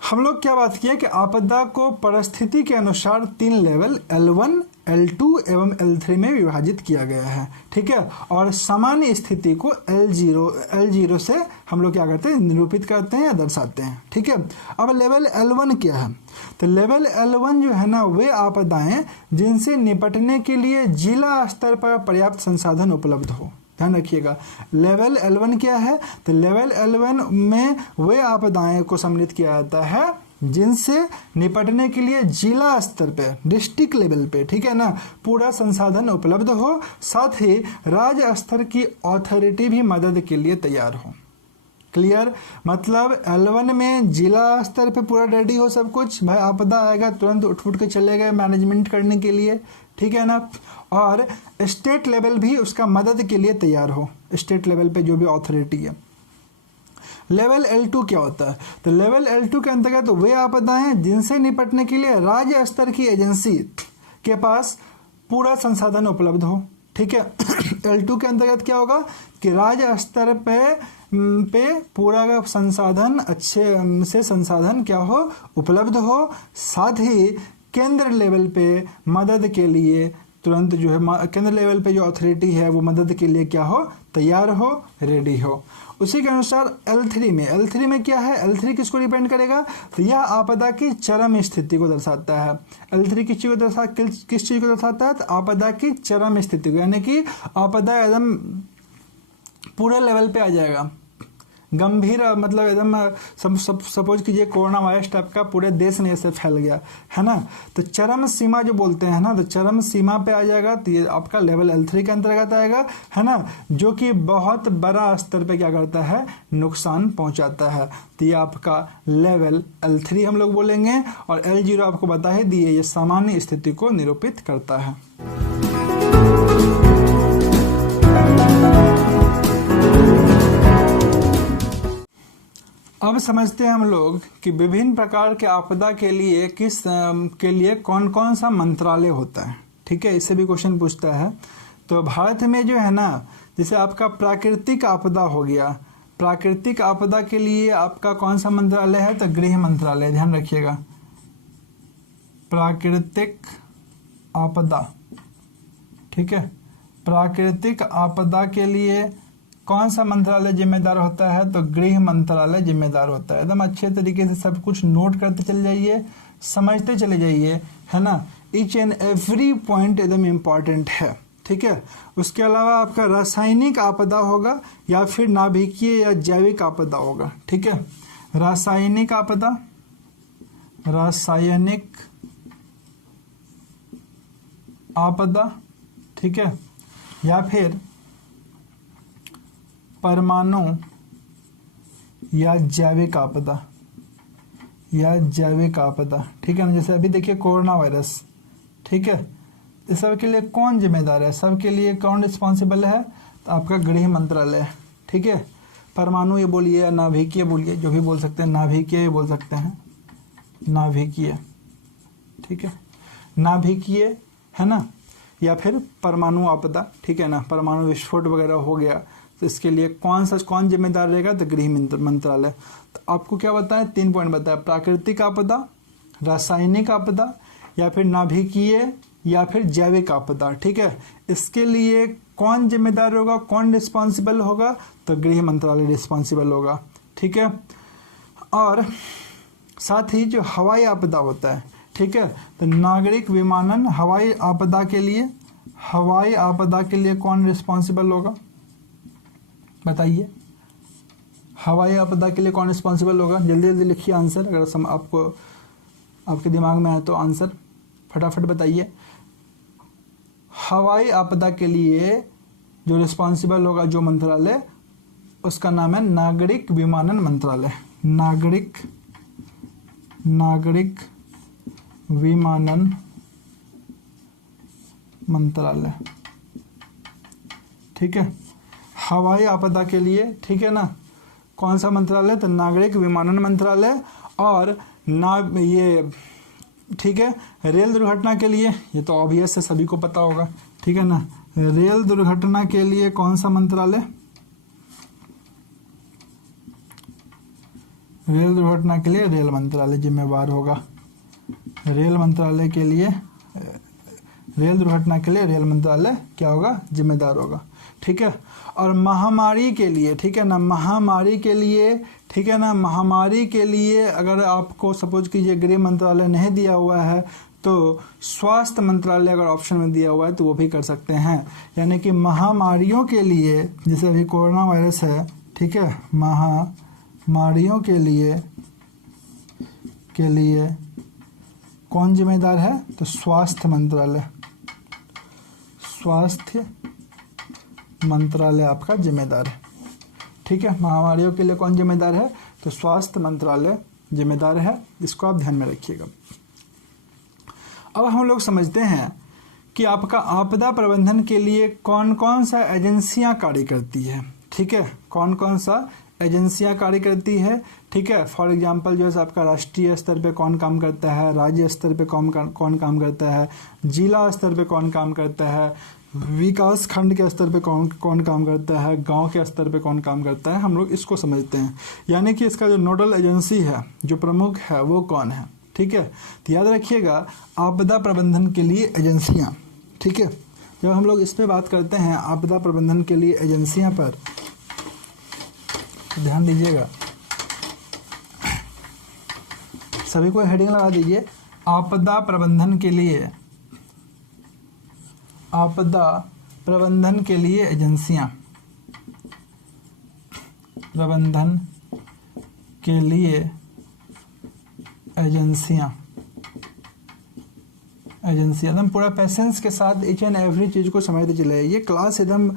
हम लोग क्या बात किया कि आपदा को परिस्थिति के अनुसार तीन लेवल L1, L2 एवं L3 में विभाजित किया गया है। ठीक है, और सामान्य स्थिति को L0 से हम लोग क्या करते हैं, निरूपित करते हैं या दर्शाते हैं। ठीक है, अब लेवल L1 क्या है तो लेवल L1 जो है ना, वे आपदाएं जिनसे निपटने के लिए जिला स्तर पर पर्याप्त संसाधन उपलब्ध हो। ध्यान रखिएगा, लेवल L1 क्या है तो लेवल L1 में वे आपदाएं को सम्मिलित किया जाता है जिनसे निपटने के लिए जिला स्तर पे, डिस्ट्रिक्ट लेवल पे, ठीक है ना, पूरा संसाधन उपलब्ध हो, साथ ही राज्य स्तर की अथॉरिटी भी मदद के लिए तैयार हो। क्लियर, मतलब L1 में जिला स्तर पे पूरा रेडी हो सब कुछ, भाई आपदा आएगा तुरंत उठ के चले गए मैनेजमेंट करने के लिए। ठीक है ना, और स्टेट लेवल भी उसका मदद के लिए तैयार हो, स्टेट लेवल पे जो भी अथॉरिटी है। लेवल L2 क्या होता है तो लेवल L2 के अंतर्गत तो वे आपदाएं जिनसे निपटने के लिए राज्य स्तर की एजेंसी के पास पूरा संसाधन उपलब्ध हो। ठीक है, L2 के अंतर्गत क्या होगा कि राज्य स्तर पे पूरा संसाधन अच्छे से संसाधन क्या हो, उपलब्ध हो, साथ ही केंद्र लेवल पे मदद के लिए तुरंत जो है केंद्र लेवल पे जो अथॉरिटी है वो मदद के लिए क्या हो, तैयार हो, रेडी हो। उसी के अनुसार L3 में क्या है, L3 किसको डिपेंड करेगा तो यह आपदा की चरम स्थिति को दर्शाता है। L3 किस चीज को दर्शाता है तो आपदा की चरम स्थिति को, यानी कि आपदा एकदम पूरे लेवल पे आ जाएगा, गंभीर, मतलब एकदम सपोज कीजिए कोरोना वायरस टाइप का पूरे देश में ऐसे फैल गया है ना, तो चरम सीमा जो बोलते हैं ना, तो चरम सीमा पे आ जाएगा तो ये आपका लेवल L3 के अंतर्गत आएगा, है ना, जो कि बहुत बड़ा स्तर पे क्या करता है, नुकसान पहुंचाता है। तो ये आपका लेवल L3 हम लोग बोलेंगे, और L0 आपको बता ही दिए, ये सामान्य स्थिति को निरूपित करता है। अब समझते हैं हम लोग कि विभिन्न प्रकार के आपदा के लिए कौन कौन सा मंत्रालय होता है। ठीक है, इससे भी क्वेश्चन पूछता है। तो भारत में जो है ना, जैसे आपका प्राकृतिक आपदा हो गया, प्राकृतिक आपदा के लिए आपका कौन सा मंत्रालय है तो गृह मंत्रालय। ध्यान रखिएगा, प्राकृतिक आपदा, ठीक है, प्राकृतिक आपदा के लिए कौन सा मंत्रालय जिम्मेदार होता है तो गृह मंत्रालय जिम्मेदार होता है। एकदम अच्छे तरीके से सब कुछ नोट करते चले जाइए, समझते चले जाइए, है ना, ईच एंड एवरी पॉइंट एकदम इम्पॉर्टेंट है। ठीक है, उसके अलावा आपका रासायनिक आपदा होगा या फिर नाभिकीय या जैविक आपदा होगा। ठीक है, रासायनिक आपदा, रासायनिक आपदा, ठीक है, या फिर परमाणु या जैविक आपदा, या जैविक आपदा। ठीक है ना, जैसे अभी देखिए कोरोना वायरस, ठीक है, इस सब के लिए कौन जिम्मेदार है, सब के लिए कौन रिस्पॉन्सिबल है तो आपका गृह मंत्रालय। ठीक है, परमाणु ये बोलिए या नाभिकीय बोलिए, जो भी बोल सकते हैं, नाभिकीय बोल सकते हैं, नाभिकीय, ठीक है, नाभिकीय है ना, या फिर परमाणु आपदा, ठीक है ना, परमाणु विस्फोट वगैरह हो गया तो इसके लिए कौन जिम्मेदार रहेगा, तो गृह मंत्रालय। तो आपको क्या बताया, 3 पॉइंट बताया, प्राकृतिक आपदा, रासायनिक आपदा, या फिर नाभिकीय, या फिर जैविक आपदा, ठीक है। इसके लिए कौन जिम्मेदार होगा, कौन रिस्पॉन्सिबल होगा, तो गृह मंत्रालय रिस्पॉन्सिबल होगा, ठीक है। और साथ ही जो हवाई आपदा होता है, ठीक है, तो नागरिक विमानन, हवाई आपदा के लिए कौन रिस्पॉन्सिबल होगा, बताइए, हवाई आपदा के लिए कौन रिस्पॉन्सिबल होगा, जल्दी जल्दी लिखिए आंसर, अगर आपको आपके दिमाग में आए तो आंसर फटाफट बताइए। हवाई आपदा के लिए जो रिस्पॉन्सिबल होगा, जो मंत्रालय, उसका नाम है नागरिक विमानन मंत्रालय, नागरिक विमानन मंत्रालय, ठीक है। हवाई आपदा के लिए, ठीक है ना, कौन सा मंत्रालय, तो नागरिक विमानन मंत्रालय। और ये, ठीक है, रेल दुर्घटना के लिए, ये तो ऑब्वियस है, सभी को पता होगा, ठीक है ना, रेल दुर्घटना के लिए कौन सा मंत्रालय, रेल दुर्घटना के लिए रेल मंत्रालय जिम्मेवार होगा, रेल मंत्रालय के लिए, रेल दुर्घटना के लिए रेल मंत्रालय क्या होगा, जिम्मेदार होगा, ठीक है। और महामारी के लिए, ठीक है ना, महामारी के लिए, ठीक है ना, महामारी के लिए अगर आपको सपोज कीजिए गृह मंत्रालय नहीं दिया हुआ है तो स्वास्थ्य मंत्रालय अगर ऑप्शन में दिया हुआ है तो वो भी कर सकते हैं। यानी कि महामारियों के लिए, जैसे अभी कोरोना वायरस है, ठीक है, महामारियों के लिए कौन जिम्मेदार है, तो स्वास्थ्य मंत्रालय आपका जिम्मेदार है, ठीक है। महामारियों के लिए कौन जिम्मेदार है, तो स्वास्थ्य मंत्रालय जिम्मेदार है, इसको आप ध्यान में रखिएगा। अब हम लोग समझते हैं कि आपका आपदा प्रबंधन के लिए कौन कौन सा एजेंसियां कार्य करती है, ठीक है, कौन कौन सा एजेंसियां कार्य करती है, ठीक है। फॉर एग्जांपल जो है आपका राष्ट्रीय स्तर पे कौन काम करता है, राज्य स्तर पे कौन काम करता है, जिला स्तर पे कौन काम करता है, विकास खंड के स्तर पे कौन काम करता है, गांव के स्तर पे कौन काम करता है, हम लोग इसको समझते हैं। यानी कि इसका जो नोडल एजेंसी है, जो प्रमुख है, वो कौन है, ठीक है। तो याद रखिएगा आपदा प्रबंधन के लिए एजेंसियां, ठीक है। जब हम लोग इस पे बात करते हैं आपदा प्रबंधन के लिए एजेंसियां पर, ध्यान दीजिएगा, सभी को हेडिंग लगा दीजिए, आपदा प्रबंधन के लिए एजेंसियां, प्रबंधन के लिए एजेंसियां एकदम पूरा पेशेंस के साथ ईच एंड एवरी चीज़ को समझते चले। ये क्लास एकदम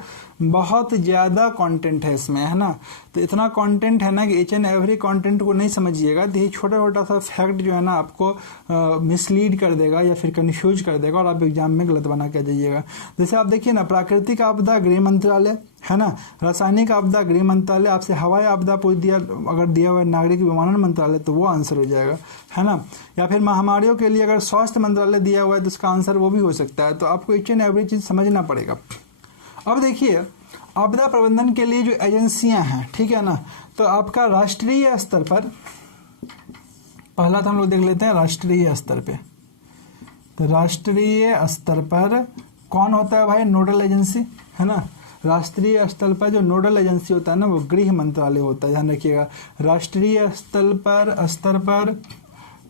बहुत ज़्यादा कंटेंट है इसमें, है ना, तो इतना कंटेंट है ना कि ईच एंड एवरी कंटेंट को नहीं समझिएगा तो ये छोटा छोटा सा फैक्ट जो है ना आपको मिसलीड कर देगा या फिर कंफ्यूज कर देगा और आप एग्जाम में गलत बना के जाइएगा। जैसे आप देखिए ना, प्राकृतिक आपदा गृह मंत्रालय, है ना, रासायनिक आपदा गृह मंत्रालय, आपसे हवाई आपदा पूछ दिया, अगर दिया हुआ नागरिक विमानन मंत्रालय तो वो आंसर हो जाएगा, है ना। या फिर महामारियों के लिए अगर स्वास्थ्य मंत्रालय दिया हुआ है तो उसका आंसर वो भी हो सकता है। तो आपको ईच एंड एवरी चीज़ समझना पड़ेगा। अब देखिए आपदा प्रबंधन के लिए जो एजेंसियां हैं, ठीक है ना, तो आपका राष्ट्रीय स्तर पर, पहला तो हम लोग देख लेते हैं राष्ट्रीय स्तर पे। तो राष्ट्रीय स्तर पर कौन होता है भाई, नोडल एजेंसी, है ना। राष्ट्रीय स्तर पर जो नोडल एजेंसी होता है ना वो गृह मंत्रालय होता है, ध्यान रखिएगा। राष्ट्रीय स्तर पर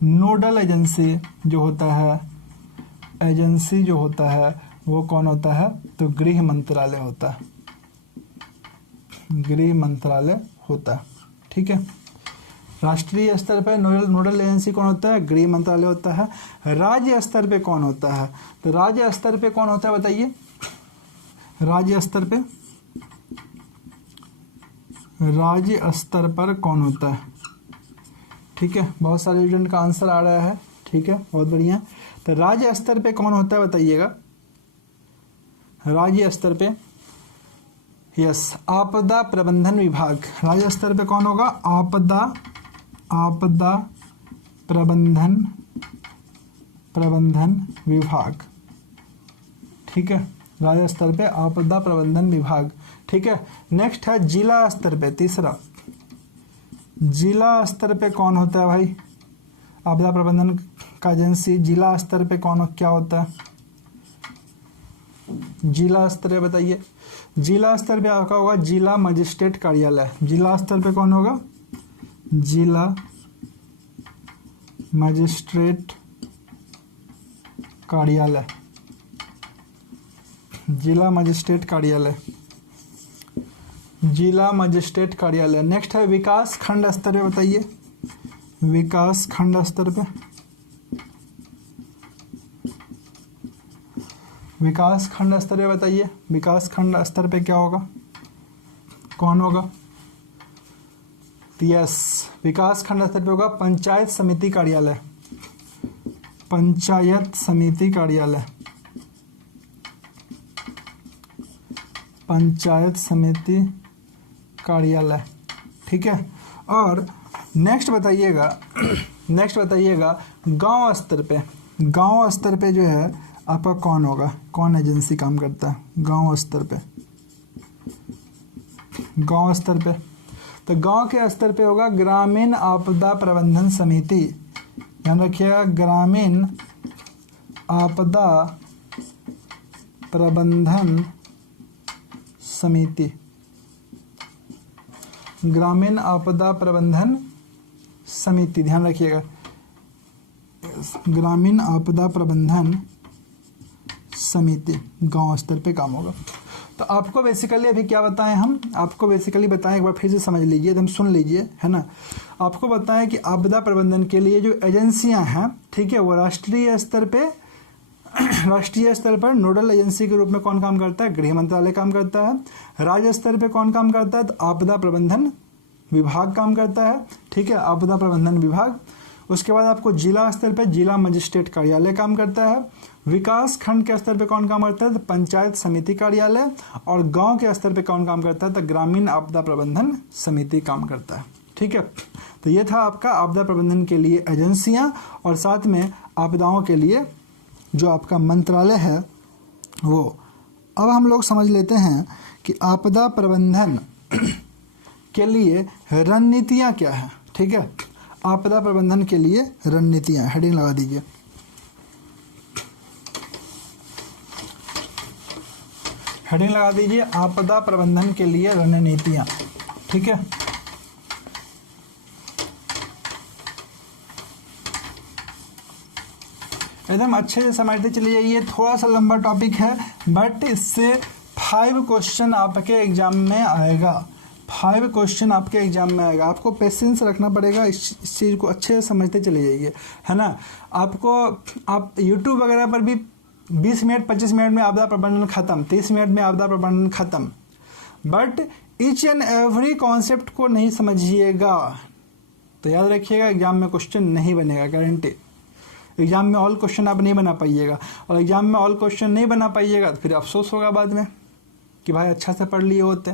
नोडल एजेंसी जो होता है वो कौन होता है, तो गृह मंत्रालय होता है, गृह मंत्रालय होता है, ठीक है। राष्ट्रीय स्तर पर नोडल एजेंसी कौन होता है, गृह मंत्रालय होता है। राज्य स्तर पे कौन होता है, तो राज्य स्तर पे कौन होता है बताइए। राज्य स्तर पर कौन होता है, ठीक है। बहुत सारे स्टूडेंट का आंसर आ रहा है, ठीक है, बहुत बढ़िया। तो राज्य स्तर पे कौन होता है बताइएगा। राज्य स्तर पे यस, आपदा प्रबंधन विभाग। राज्य स्तर पे कौन होगा, आपदा प्रबंधन विभाग, ठीक है, राज्य स्तर पे आपदा प्रबंधन विभाग, ठीक है। नेक्स्ट है जिला स्तर पे, तीसरा जिला स्तर पे कौन होता है भाई, आपदा प्रबंधन का एजेंसी जिला स्तर पे कौन क्या होता है, जिला स्तर पे बताइए। जिला स्तर पे आपका होगा जिला मजिस्ट्रेट कार्यालय, जिला स्तर पे कौन होगा, जिला मजिस्ट्रेट कार्यालय, जिला मजिस्ट्रेट कार्यालय, जिला मजिस्ट्रेट कार्यालय। नेक्स्ट है विकास खंड स्तर पे बताइए, विकास खंड स्तर पे, विकास खंड स्तर पे बताइए, विकास खंड स्तर पे क्या होगा, कौन होगा, यस, विकास खंड स्तर पे होगा पंचायत समिति कार्यालय, पंचायत समिति कार्यालय, पंचायत समिति कार्यालय, ठीक है। और नेक्स्ट बताइएगा, नेक्स्ट बताइएगा गांव स्तर पे, गांव स्तर पे जो है आपका कौन होगा, कौन एजेंसी काम करता है गांव स्तर पे, गांव स्तर पे, तो गांव के स्तर पे होगा ग्रामीण आपदा प्रबंधन समिति, ध्यान रखिएगा, ग्रामीण आपदा प्रबंधन समिति, ग्रामीण आपदा प्रबंधन समिति, ध्यान रखिएगा, ग्रामीण आपदा प्रबंधन समिति गांव स्तर पे काम होगा। तो आपको बेसिकली अभी क्या बताएं हम, आपको बेसिकली बताएं, एक बार फिर से समझ लीजिए, एकदम सुन लीजिए, है ना। आपको बताएं कि आपदा प्रबंधन के लिए जो एजेंसियां हैं, ठीक है, वो राष्ट्रीय स्तर पे, राष्ट्रीय स्तर पर नोडल एजेंसी के रूप में कौन काम करता है, गृह मंत्रालय काम करता है। राज्य स्तर पे कौन काम करता है, तो आपदा प्रबंधन विभाग काम करता है, ठीक है, आपदा प्रबंधन विभाग। उसके बाद आपको जिला स्तर पे जिला मजिस्ट्रेट कार्यालय काम करता है। विकास खंड के स्तर पे कौन काम करता है, तो पंचायत समिति कार्यालय। और गांव के स्तर पे कौन काम करता है, तो ग्रामीण आपदा प्रबंधन समिति काम करता है, ठीक है। तो ये था आपका आपदा प्रबंधन के लिए एजेंसियां, और साथ में आपदाओं के लिए जो आपका मंत्रालय है वो। अब हम लोग समझ लेते हैं कि आपदा प्रबंधन के लिए रणनीतियां क्या है, ठीक है। आपदा प्रबंधन के लिए रणनीतियां, हेडिंग लगा दीजिए। हेडिंग लगा दीजिए, आपदा प्रबंधन के लिए रणनीतियां, ठीक है। एकदम अच्छे से समझते चले जाइए, थोड़ा सा लंबा टॉपिक है, बट इससे 5 क्वेश्चन आपके एग्जाम में आएगा, 5 क्वेश्चन आपके एग्जाम में आएगा। आपको पेशेंस रखना पड़ेगा, इस चीज़ को अच्छे से समझते चले जाइए, है ना। आपको आप यूट्यूब वगैरह पर भी 20 मिनट 25 मिनट में आपदा प्रबंधन खत्म, 30 मिनट में आपदा प्रबंधन खत्म, but each and every concept को नहीं समझिएगा तो याद रखिएगा एग्जाम में क्वेश्चन नहीं बनेगा, गारंटी। एग्जाम में ऑल क्वेश्चन आप नहीं बना पाइएगा, और एग्जाम में ऑल क्वेश्चन नहीं बना पाइएगा तो फिर अफसोस होगा बाद में कि भाई अच्छा से पढ़ लिए होते।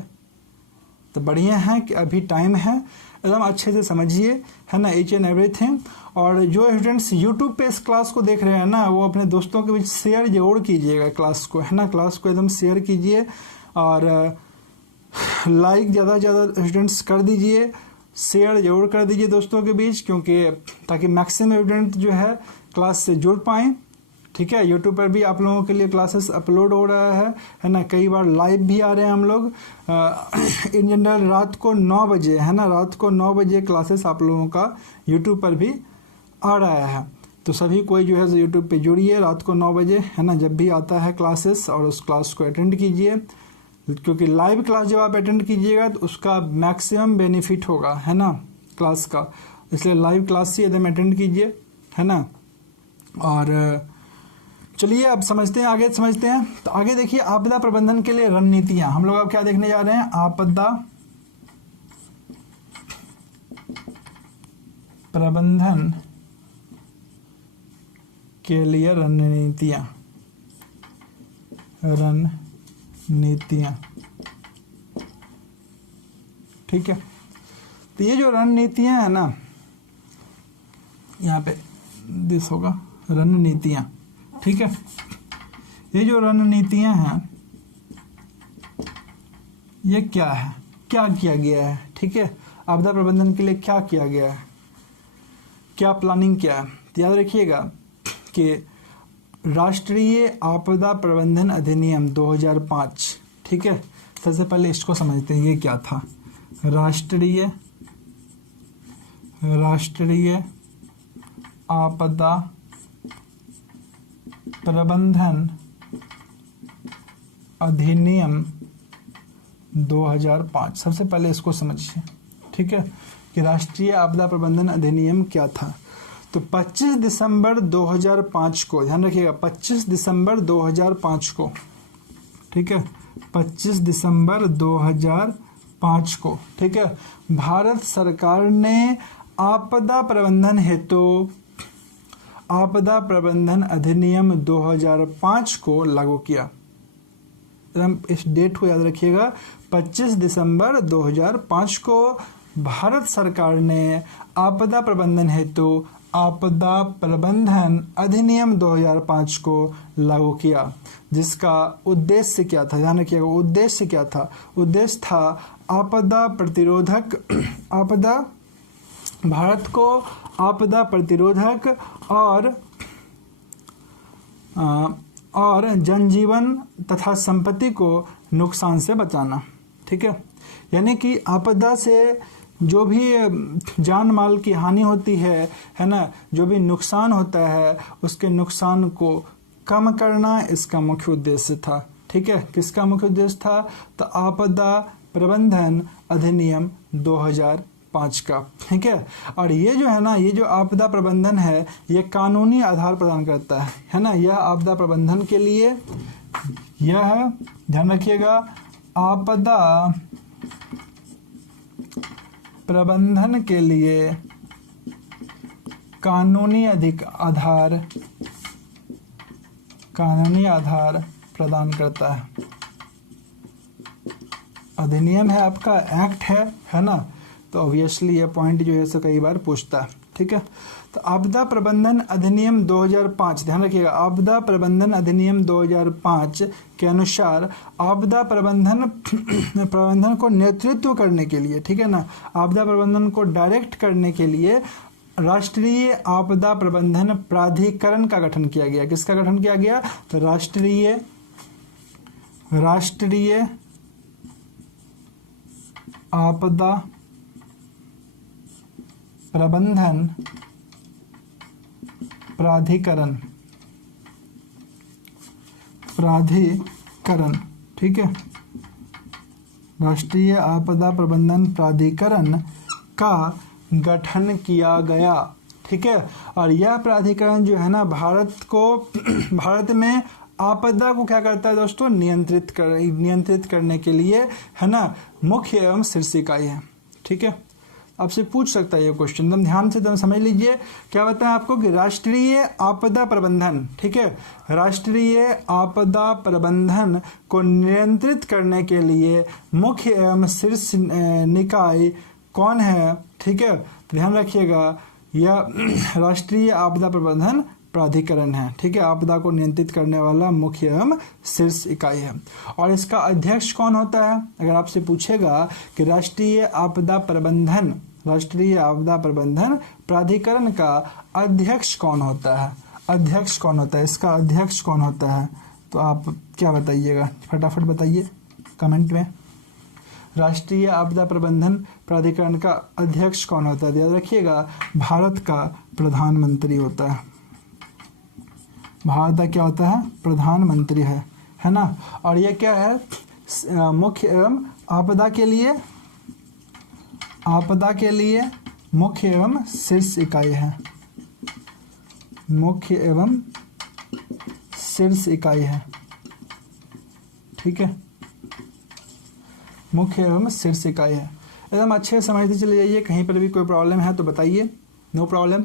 तो बढ़िया है कि अभी टाइम है, एकदम अच्छे से समझिए, है ना, ईच एंड एवरीथिंग। और जो स्टूडेंट्स यूट्यूब पे इस क्लास को देख रहे हैं ना, वो अपने दोस्तों के बीच शेयर जरूर कीजिएगा क्लास को, है ना, क्लास को एकदम शेयर कीजिए, और लाइक ज़्यादा से ज़्यादा स्टूडेंट्स कर दीजिए, शेयर जरूर कर दीजिए दोस्तों के बीच, क्योंकि ताकि मैक्सिमम स्टूडेंट जो है क्लास से जुड़ पाएँ, ठीक है। यूट्यूब पर भी आप लोगों के लिए क्लासेस अपलोड हो रहा है ना, कई बार लाइव भी आ रहे हैं हम लोग। इन जनरल रात को 9 बजे, है ना, रात को 9 बजे क्लासेस आप लोगों का यूट्यूब पर भी आ रहा है। तो सभी कोई जो है यूट्यूब पे जुड़िए रात को 9 बजे, है ना, जब भी आता है क्लासेस, और उस क्लास को अटेंड कीजिए, क्योंकि लाइव क्लास जब आप अटेंड कीजिएगा तो उसका मैक्सिमम बेनिफिट होगा, है ना, क्लास का। इसलिए लाइव क्लास ही एकदम अटेंड कीजिए, है ना। और चलिए अब समझते हैं, आगे समझते हैं। तो आगे देखिए, आपदा प्रबंधन के लिए रणनीतियां, हम लोग अब क्या देखने जा रहे हैं, आपदा प्रबंधन के लिए रणनीतियां, रणनीतियां, ठीक है। तो ये जो रणनीतियां है ना, यहाँ पे दिस होगा रणनीतियाँ, ठीक है। ये जो रणनीतियाँ हैं ये क्या है, क्या किया गया है, ठीक है। आपदा प्रबंधन के लिए क्या किया गया है, क्या प्लानिंग किया है। तो याद रखिएगा कि राष्ट्रीय आपदा प्रबंधन अधिनियम 2005, ठीक है। सबसे पहले इसको समझते हैं, ये क्या था। राष्ट्रीय आपदा प्रबंधन अधिनियम 2005, सबसे पहले इसको समझिए, ठीक है, कि राष्ट्रीय आपदा प्रबंधन अधिनियम क्या था। तो 25 दिसंबर 2005 को, ध्यान रखिएगा 25 दिसंबर 2005 को, ठीक है, 25 दिसंबर 2005 को, ठीक है, भारत सरकार ने आपदा प्रबंधन हेतु आपदा प्रबंधन अधिनियम 2005 को लागू किया। इस डेट को याद रखिएगा, 25 दिसंबर 2005 को भारत सरकार ने आपदा प्रबंधन हेतु आपदा प्रबंधन अधिनियम 2005 को लागू किया, जिसका उद्देश्य क्या था, ध्यान रखिएगा उद्देश्य क्या था। उद्देश्य था भारत को आपदा प्रतिरोधक और जनजीवन तथा संपत्ति को नुकसान से बचाना, ठीक है। यानी कि आपदा से जो भी जान माल की हानि होती है ना, जो भी नुकसान होता है उसके नुकसान को कम करना इसका मुख्य उद्देश्य था, ठीक है। किसका मुख्य उद्देश्य था, तो आपदा प्रबंधन अधिनियम 2005 का, ठीक है। और ये जो है ना, ये जो आपदा प्रबंधन है ये कानूनी आधार प्रदान करता है ना। यह आपदा प्रबंधन के लिए, यह ध्यान रखिएगा, आपदा प्रबंधन के लिए कानूनी आधार प्रदान करता है। अधिनियम है आपका, एक्ट है ना, तो ऑब्वियसली ये पॉइंट जो है सो कई बार पूछता है, ठीक है। तो आपदा प्रबंधन अधिनियम 2005, ध्यान रखिएगा आपदा प्रबंधन अधिनियम 2005 के अनुसार आपदा प्रबंधन को नेतृत्व करने के लिए, ठीक है ना, आपदा प्रबंधन को डायरेक्ट करने के लिए राष्ट्रीय आपदा प्रबंधन प्राधिकरण का गठन किया गया। किसका गठन किया गया, तो राष्ट्रीय आपदा प्रबंधन प्राधिकरण, ठीक है, राष्ट्रीय आपदा प्रबंधन प्राधिकरण का गठन किया गया, ठीक है। और यह प्राधिकरण जो है ना भारत में आपदा को क्या करता है दोस्तों, नियंत्रित करने के लिए, है ना, मुख्य एवं शीर्ष इकाई है, ठीक है। आपसे पूछ सकता है ये क्वेश्चन, एकदम ध्यान से एकदम समझ लीजिए। क्या बताएं आपको कि राष्ट्रीय आपदा प्रबंधन, ठीक है, राष्ट्रीय आपदा प्रबंधन को नियंत्रित करने के लिए मुख्य एवं शीर्ष निकाय कौन है, ठीक है। ध्यान रखिएगा यह राष्ट्रीय आपदा प्रबंधन प्राधिकरण है, ठीक है, आपदा को नियंत्रित करने वाला मुख्य एवं शीर्ष इकाई है। और इसका अध्यक्ष कौन होता है, अगर आपसे पूछेगा कि राष्ट्रीय आपदा प्रबंधन प्राधिकरण का अध्यक्ष कौन होता है, इसका अध्यक्ष कौन होता है, तो आप क्या बताइएगा, फटाफट बताइए कमेंट में। राष्ट्रीय आपदा प्रबंधन प्राधिकरण का अध्यक्ष कौन होता है, याद रखिएगा भारत का प्रधानमंत्री होता है। भारत का क्या होता है, प्रधानमंत्री है ना। और ये क्या है, मुख्य एवं आपदा के लिए मुख्य एवं शीर्ष इकाई है, ठीक है, मुख्य एवं शीर्ष इकाई है। एकदम अच्छे से समझते चले जाइए, कहीं पर भी कोई प्रॉब्लम है तो बताइए, नो प्रॉब्लम,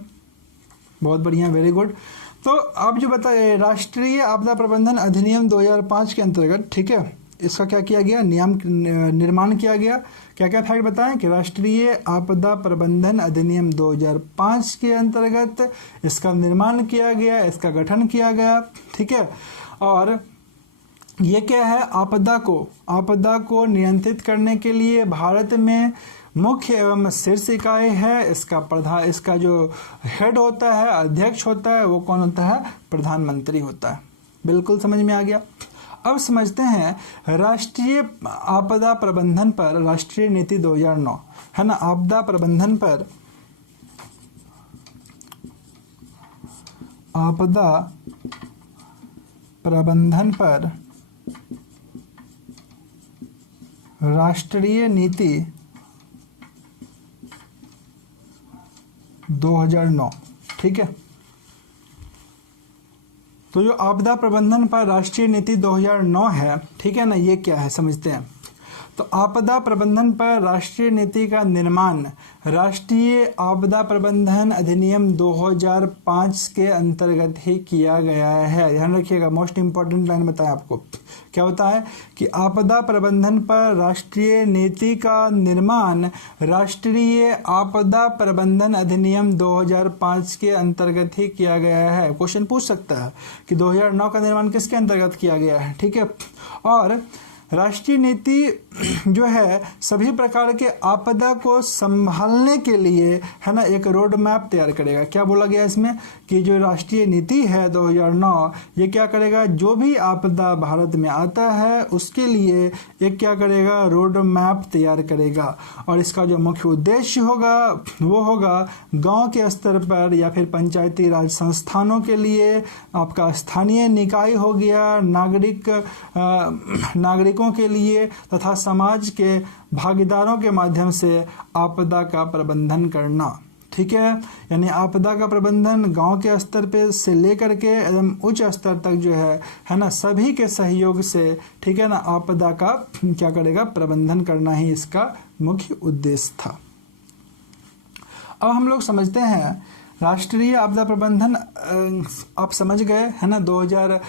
बहुत बढ़िया, वेरी गुड। तो आप जो बताए राष्ट्रीय आपदा प्रबंधन अधिनियम 2005 के अंतर्गत, ठीक है, इसका क्या किया गया, निर्माण किया गया। क्या क्या फैक्ट बताएं कि राष्ट्रीय आपदा प्रबंधन अधिनियम 2005 के अंतर्गत इसका निर्माण किया गया, इसका गठन किया गया। ठीक है, और ये क्या है, आपदा को नियंत्रित करने के लिए भारत में मुख्य एवं शीर्ष इकाई है। इसका जो हेड होता है, अध्यक्ष होता है, वो कौन होता है, प्रधानमंत्री होता है। बिल्कुल समझ में आ गया। अब समझते हैं राष्ट्रीय आपदा प्रबंधन पर राष्ट्रीय नीति 2009, है ना। आपदा प्रबंधन पर राष्ट्रीय नीति 2009। ठीक है, तो जो आपदा प्रबंधन पर राष्ट्रीय नीति 2009 है, ठीक है ना, ये क्या है समझते हैं। तो आपदा प्रबंधन पर राष्ट्रीय नीति का निर्माण राष्ट्रीय आपदा प्रबंधन अधिनियम 2005 के अंतर्गत ही किया गया है। ध्यान रखिएगा, मोस्ट इंपॉर्टेंट लाइन बताएं आपको। क्या होता है कि आपदा प्रबंधन पर राष्ट्रीय नीति का निर्माण राष्ट्रीय आपदा प्रबंधन अधिनियम 2005 के अंतर्गत ही किया गया है। क्वेश्चन पूछ सकता है कि 2009 का निर्माण किसके अंतर्गत किया गया है। ठीक है, और राष्ट्रीय नीति जो है सभी प्रकार के आपदा को संभालने के लिए, है ना, एक रोड मैप तैयार करेगा। क्या बोला गया इसमें कि जो राष्ट्रीय नीति है 2009, ये क्या करेगा, जो भी आपदा भारत में आता है उसके लिए एक क्या करेगा, रोड मैप तैयार करेगा। और इसका जो मुख्य उद्देश्य होगा वो होगा गांव के स्तर पर या फिर पंचायती राज संस्थानों के लिए, आपका स्थानीय निकाय हो गया, नागरिकों के लिए तथा समाज के भागीदारों के माध्यम से आपदा का प्रबंधन करना। ठीक है, यानी आपदा का प्रबंधन गांव के स्तर पे से लेकर के एकदम उच्च स्तर तक जो है ना, सभी के सहयोग से, ठीक है ना, आपदा का क्या करेगा, प्रबंधन करना ही इसका मुख्य उद्देश्य था। अब हम लोग समझते हैं राष्ट्रीय आपदा प्रबंधन, आप समझ गए, है ना, 2000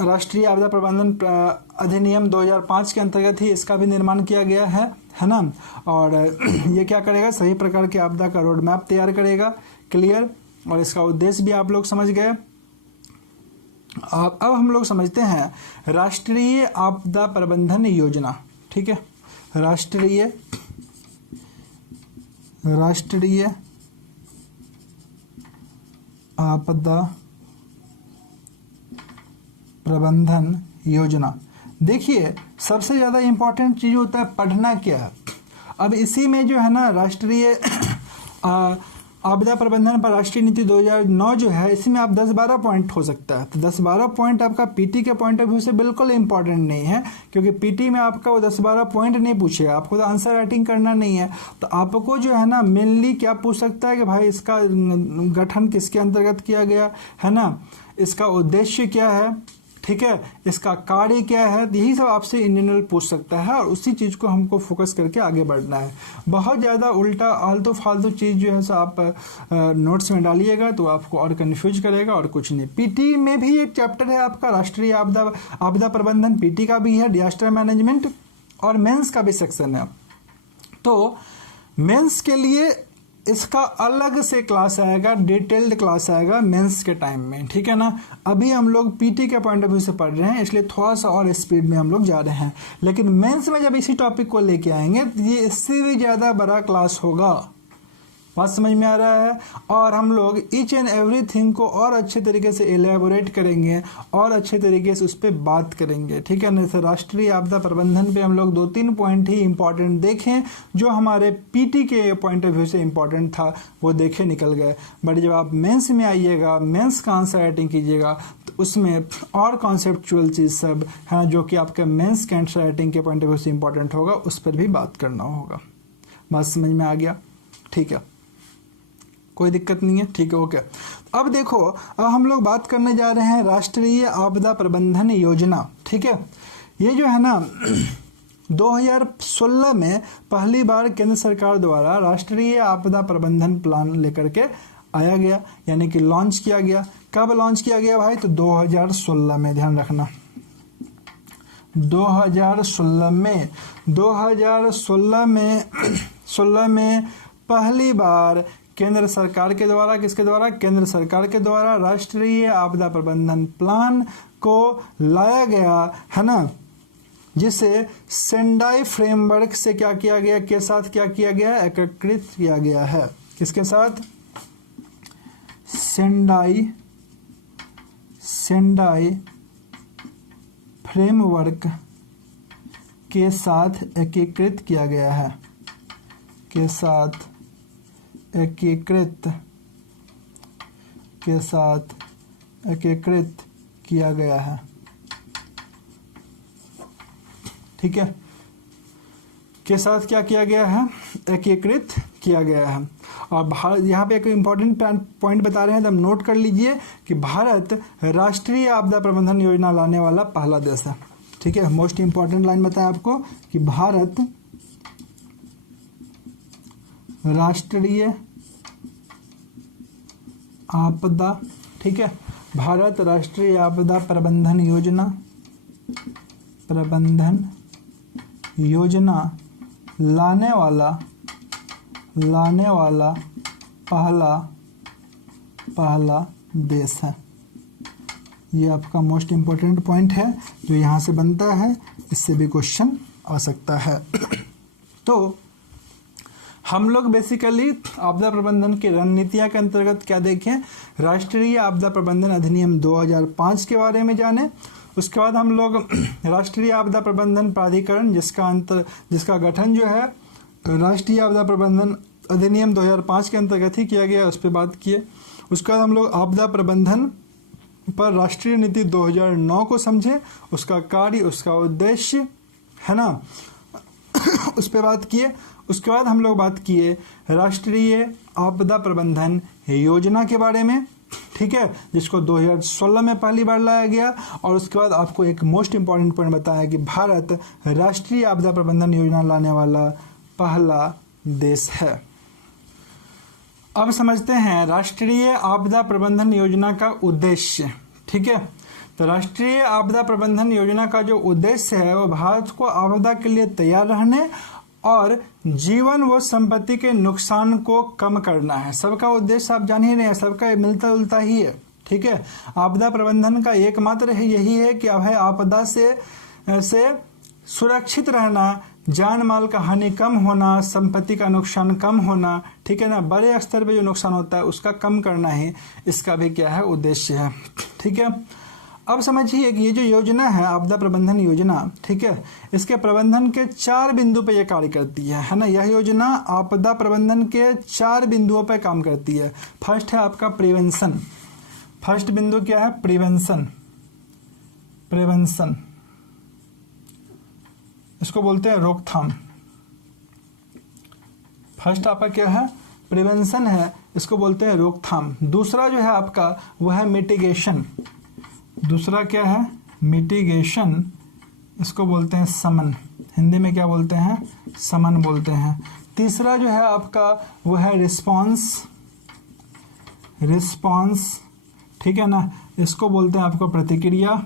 राष्ट्रीय आपदा प्रबंधन अधिनियम 2005 के अंतर्गत ही इसका भी निर्माण किया गया है ना। और ये क्या करेगा, सभी प्रकार के आपदा का रोड मैप तैयार करेगा। क्लियर, और इसका उद्देश्य भी आप लोग समझ गए। अब हम लोग समझते हैं राष्ट्रीय आपदा प्रबंधन योजना। ठीक है, राष्ट्रीय आपदा प्रबंधन योजना। देखिए, सबसे ज़्यादा इम्पोर्टेंट चीज़ होता है पढ़ना क्या है। अब इसी में जो है ना, राष्ट्रीय आपदा प्रबंधन पर राष्ट्रीय नीति 2009 जो है, इसमें आप 10-12 पॉइंट हो सकता है। तो 10-12 पॉइंट आपका पीटी के पॉइंट ऑफ व्यू से बिल्कुल इंपॉर्टेंट नहीं है, क्योंकि पीटी में आपका वो 10-12 पॉइंट नहीं पूछेगा, आपको तो आंसर राइटिंग करना नहीं है। तो आपको जो है ना, मेनली क्या पूछ सकता है कि भाई इसका गठन किसके अंतर्गत किया गया, है ना, इसका उद्देश्य क्या है, ठीक है, इसका कार्य क्या है, यही सब आपसे इन जनरल पूछ सकता है। और उसी चीज़ को हमको फोकस करके आगे बढ़ना है। बहुत ज़्यादा उल्टा आलतू फालतू चीज़ जो है सो आप नोट्स में डालिएगा तो आपको और कंफ्यूज करेगा और कुछ नहीं। पीटी में भी एक चैप्टर है आपका राष्ट्रीय आपदा प्रबंधन, पीटी का भी है, डिजास्टर मैनेजमेंट, और मेंस का भी सेक्शन है। तो मेंस के लिए इसका अलग से क्लास आएगा, डिटेल्ड क्लास आएगा मेंस के टाइम में। ठीक है ना, अभी हम लोग पीटी के पॉइंट ऑफ व्यू से पढ़ रहे हैं, इसलिए थोड़ा सा और स्पीड में हम लोग जा रहे हैं। लेकिन मेंस में जब इसी टॉपिक को लेके आएंगे तो ये इससे भी ज़्यादा बड़ा क्लास होगा। बात समझ में आ रहा है। और हम लोग ईच एंड एवरीथिंग को और अच्छे तरीके से एलेबोरेट करेंगे और अच्छे तरीके से उस पर बात करेंगे। ठीक है ना, जैसे राष्ट्रीय आपदा प्रबंधन पे हम लोग 2-3 पॉइंट ही इंपॉर्टेंट देखें, जो हमारे पीटी के पॉइंट ऑफ व्यू से इंपॉर्टेंट था, वो देखे निकल गए। बट जब आप मेंस में आइएगा, मेंस का आंसर राइटिंग कीजिएगा, तो उसमें और कॉन्सेप्चुअल चीज़ सब है जो कि आपके मेंस के आंसर राइटिंग के पॉइंट ऑफ व्यू से इंपॉर्टेंट होगा, उस पर भी बात करना होगा। बात समझ में आ गया? ठीक है, कोई दिक्कत नहीं है। ठीक है, ओके। अब देखो, अब हम लोग बात करने जा रहे हैं राष्ट्रीय आपदा प्रबंधन योजना। ठीक है, ये जो है ना 2016 में पहली बार केंद्र सरकार द्वारा राष्ट्रीय आपदा प्रबंधन प्लान लेकर के आया गया, यानी कि लॉन्च किया गया। कब लॉन्च किया गया भाई? तो 2016 में, ध्यान रखना 2016 में पहली बार केंद्र सरकार के द्वारा, किसके द्वारा? केंद्र सरकार के द्वारा राष्ट्रीय आपदा प्रबंधन प्लान को लाया गया है ना, जिसे सेंडाई फ्रेमवर्क से क्या किया गया, के साथ क्या किया गया, एकीकृत किया गया है। किसके साथ? सेंडाई फ्रेमवर्क के साथ एकीकृत किया गया है, के साथ एकीकृत किया गया है। ठीक है, के साथ क्या किया गया है? एकीकृत किया गया है। और भारत, यहाँ पे एक इम्पॉर्टेंट पॉइंट बता रहे हैं, तो हम नोट कर लीजिए कि भारत राष्ट्रीय आपदा प्रबंधन योजना लाने वाला पहला देश है। ठीक है, मोस्ट इम्पॉर्टेंट लाइन बताया आपको कि भारत राष्ट्रीय आपदा, ठीक है, भारत राष्ट्रीय आपदा प्रबंधन योजना लाने वाला पहला देश है। ये आपका मोस्ट इम्पोर्टेंट पॉइंट है जो यहाँ से बनता है, इससे भी क्वेश्चन आ सकता है। तो हम लोग बेसिकली आपदा प्रबंधन की रणनीतियाँ के अंतर्गत क्या देखें? राष्ट्रीय आपदा प्रबंधन अधिनियम 2005 के बारे में जाने। उसके बाद हम लोग राष्ट्रीय आपदा प्रबंधन प्राधिकरण, जिसका गठन जो है राष्ट्रीय आपदा प्रबंधन अधिनियम 2005 के अंतर्गत ही किया गया, उस पर बात किए। उसके बाद हम लोग आपदा प्रबंधन पर राष्ट्रीय नीति 2009 को समझे, उसका कार्य, उसका उद्देश्य, है ना, उस पर बात किए। उसके बाद हम लोग बात किए राष्ट्रीय आपदा प्रबंधन योजना के बारे में, ठीक है, जिसको 2016 में पहली बार लाया गया। और उसके बाद आपको एक मोस्ट इम्पॉर्टेंट पॉइंट बताया कि भारत राष्ट्रीय आपदा प्रबंधन योजना लाने वाला पहला देश है। अब समझते हैं राष्ट्रीय आपदा प्रबंधन योजना का उद्देश्य। ठीक है, तो राष्ट्रीय आपदा प्रबंधन योजना का जो उद्देश्य है वो भारत को आपदा के लिए तैयार रहने और जीवन व संपत्ति के नुकसान को कम करना है। सबका उद्देश्य आप जान ही रहे हैं, सबका मिलता जुलता ही है। ठीक है, आपदा प्रबंधन का एकमात्र यही है कि अब है आपदा से सुरक्षित रहना, जान माल का हानि कम होना, संपत्ति का नुकसान कम होना, ठीक है ना, बड़े स्तर पे जो नुकसान होता है उसका कम करना ही इसका भी क्या है, उद्देश्य है। ठीक है, अब समझिए कि ये जो योजना है आपदा प्रबंधन योजना, ठीक है, इसके प्रबंधन के 4 बिंदु पे ये कार्य करती है ना। यह योजना आपदा प्रबंधन के 4 बिंदुओं पे काम करती है। फर्स्ट है आपका प्रिवेंशन। फर्स्ट बिंदु क्या है? प्रिवेंशन। इसको बोलते हैं रोकथाम। फर्स्ट आपका क्या है? प्रिवेंशन है, इसको बोलते हैं रोकथाम। दूसरा जो है आपका वो है मिटिगेशन। दूसरा क्या है? मिटिगेशन, इसको बोलते हैं समन। हिंदी में क्या बोलते हैं? समन बोलते हैं। तीसरा जो है आपका वो है रिस्पांस। ठीक है ना, इसको बोलते हैं आपको प्रतिक्रिया।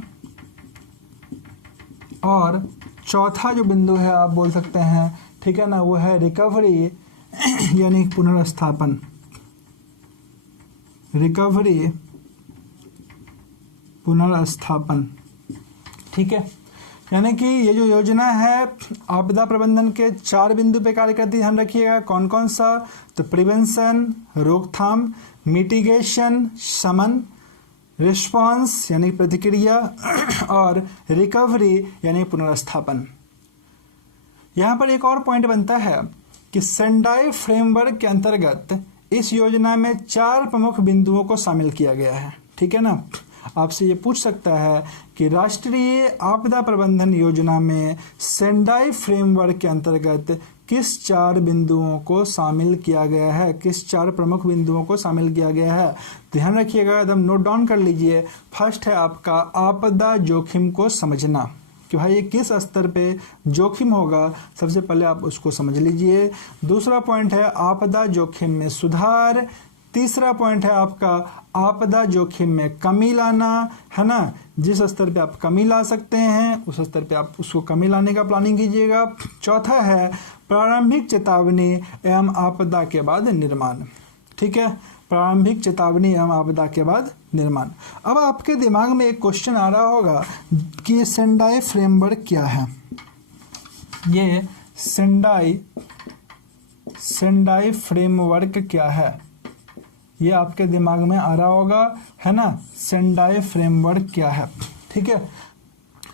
और चौथा जो बिंदु है आप बोल सकते हैं, ठीक है ना, वो है रिकवरी यानी पुनर्स्थापन। रिकवरी, पुनर्स्थापन। ठीक है, यानी कि ये जो योजना है आपदा प्रबंधन के 4 बिंदु पे कार्य करती है। ध्यान रखिएगा कौन कौन सा? तो प्रिवेंशन रोकथाम, मिटिगेशन शमन, रिस्पांस यानी प्रतिक्रिया और रिकवरी यानी पुनर्स्थापन। यहाँ पर एक और पॉइंट बनता है कि सेंडाई फ्रेमवर्क के अंतर्गत इस योजना में 4 प्रमुख बिंदुओं को शामिल किया गया है। ठीक है ना, आपसे ये पूछ सकता है कि राष्ट्रीय आपदा प्रबंधन योजना में सेंडाई फ्रेमवर्क के अंतर्गत किस 4 बिंदुओं को शामिल किया गया है, किस 4 प्रमुख बिंदुओं को शामिल किया गया है। ध्यान रखिएगा, एकदम नोट डाउन कर लीजिए। फर्स्ट है आपका आपदा जोखिम को समझना कि भाई ये किस स्तर पे जोखिम होगा, सबसे पहले आप उसको समझ लीजिए। दूसरा पॉइंट है आपदा जोखिम में सुधार। तीसरा पॉइंट है आपका आपदा जोखिम में कमी लाना, है ना। जिस स्तर पे आप कमी ला सकते हैं उस स्तर पे आप उसको कमी लाने का प्लानिंग कीजिएगा। चौथा है प्रारंभिक चेतावनी एवं आपदा के बाद निर्माण। ठीक है, प्रारंभिक चेतावनी एवं आपदा के बाद निर्माण। अब आपके दिमाग में एक क्वेश्चन आ रहा होगा कि सेंडाई फ्रेमवर्क क्या है। ये सेंडाई फ्रेमवर्क क्या है, ये आपके दिमाग में आ रहा होगा, है ना। सेंडाई फ्रेमवर्क क्या है, ठीक है।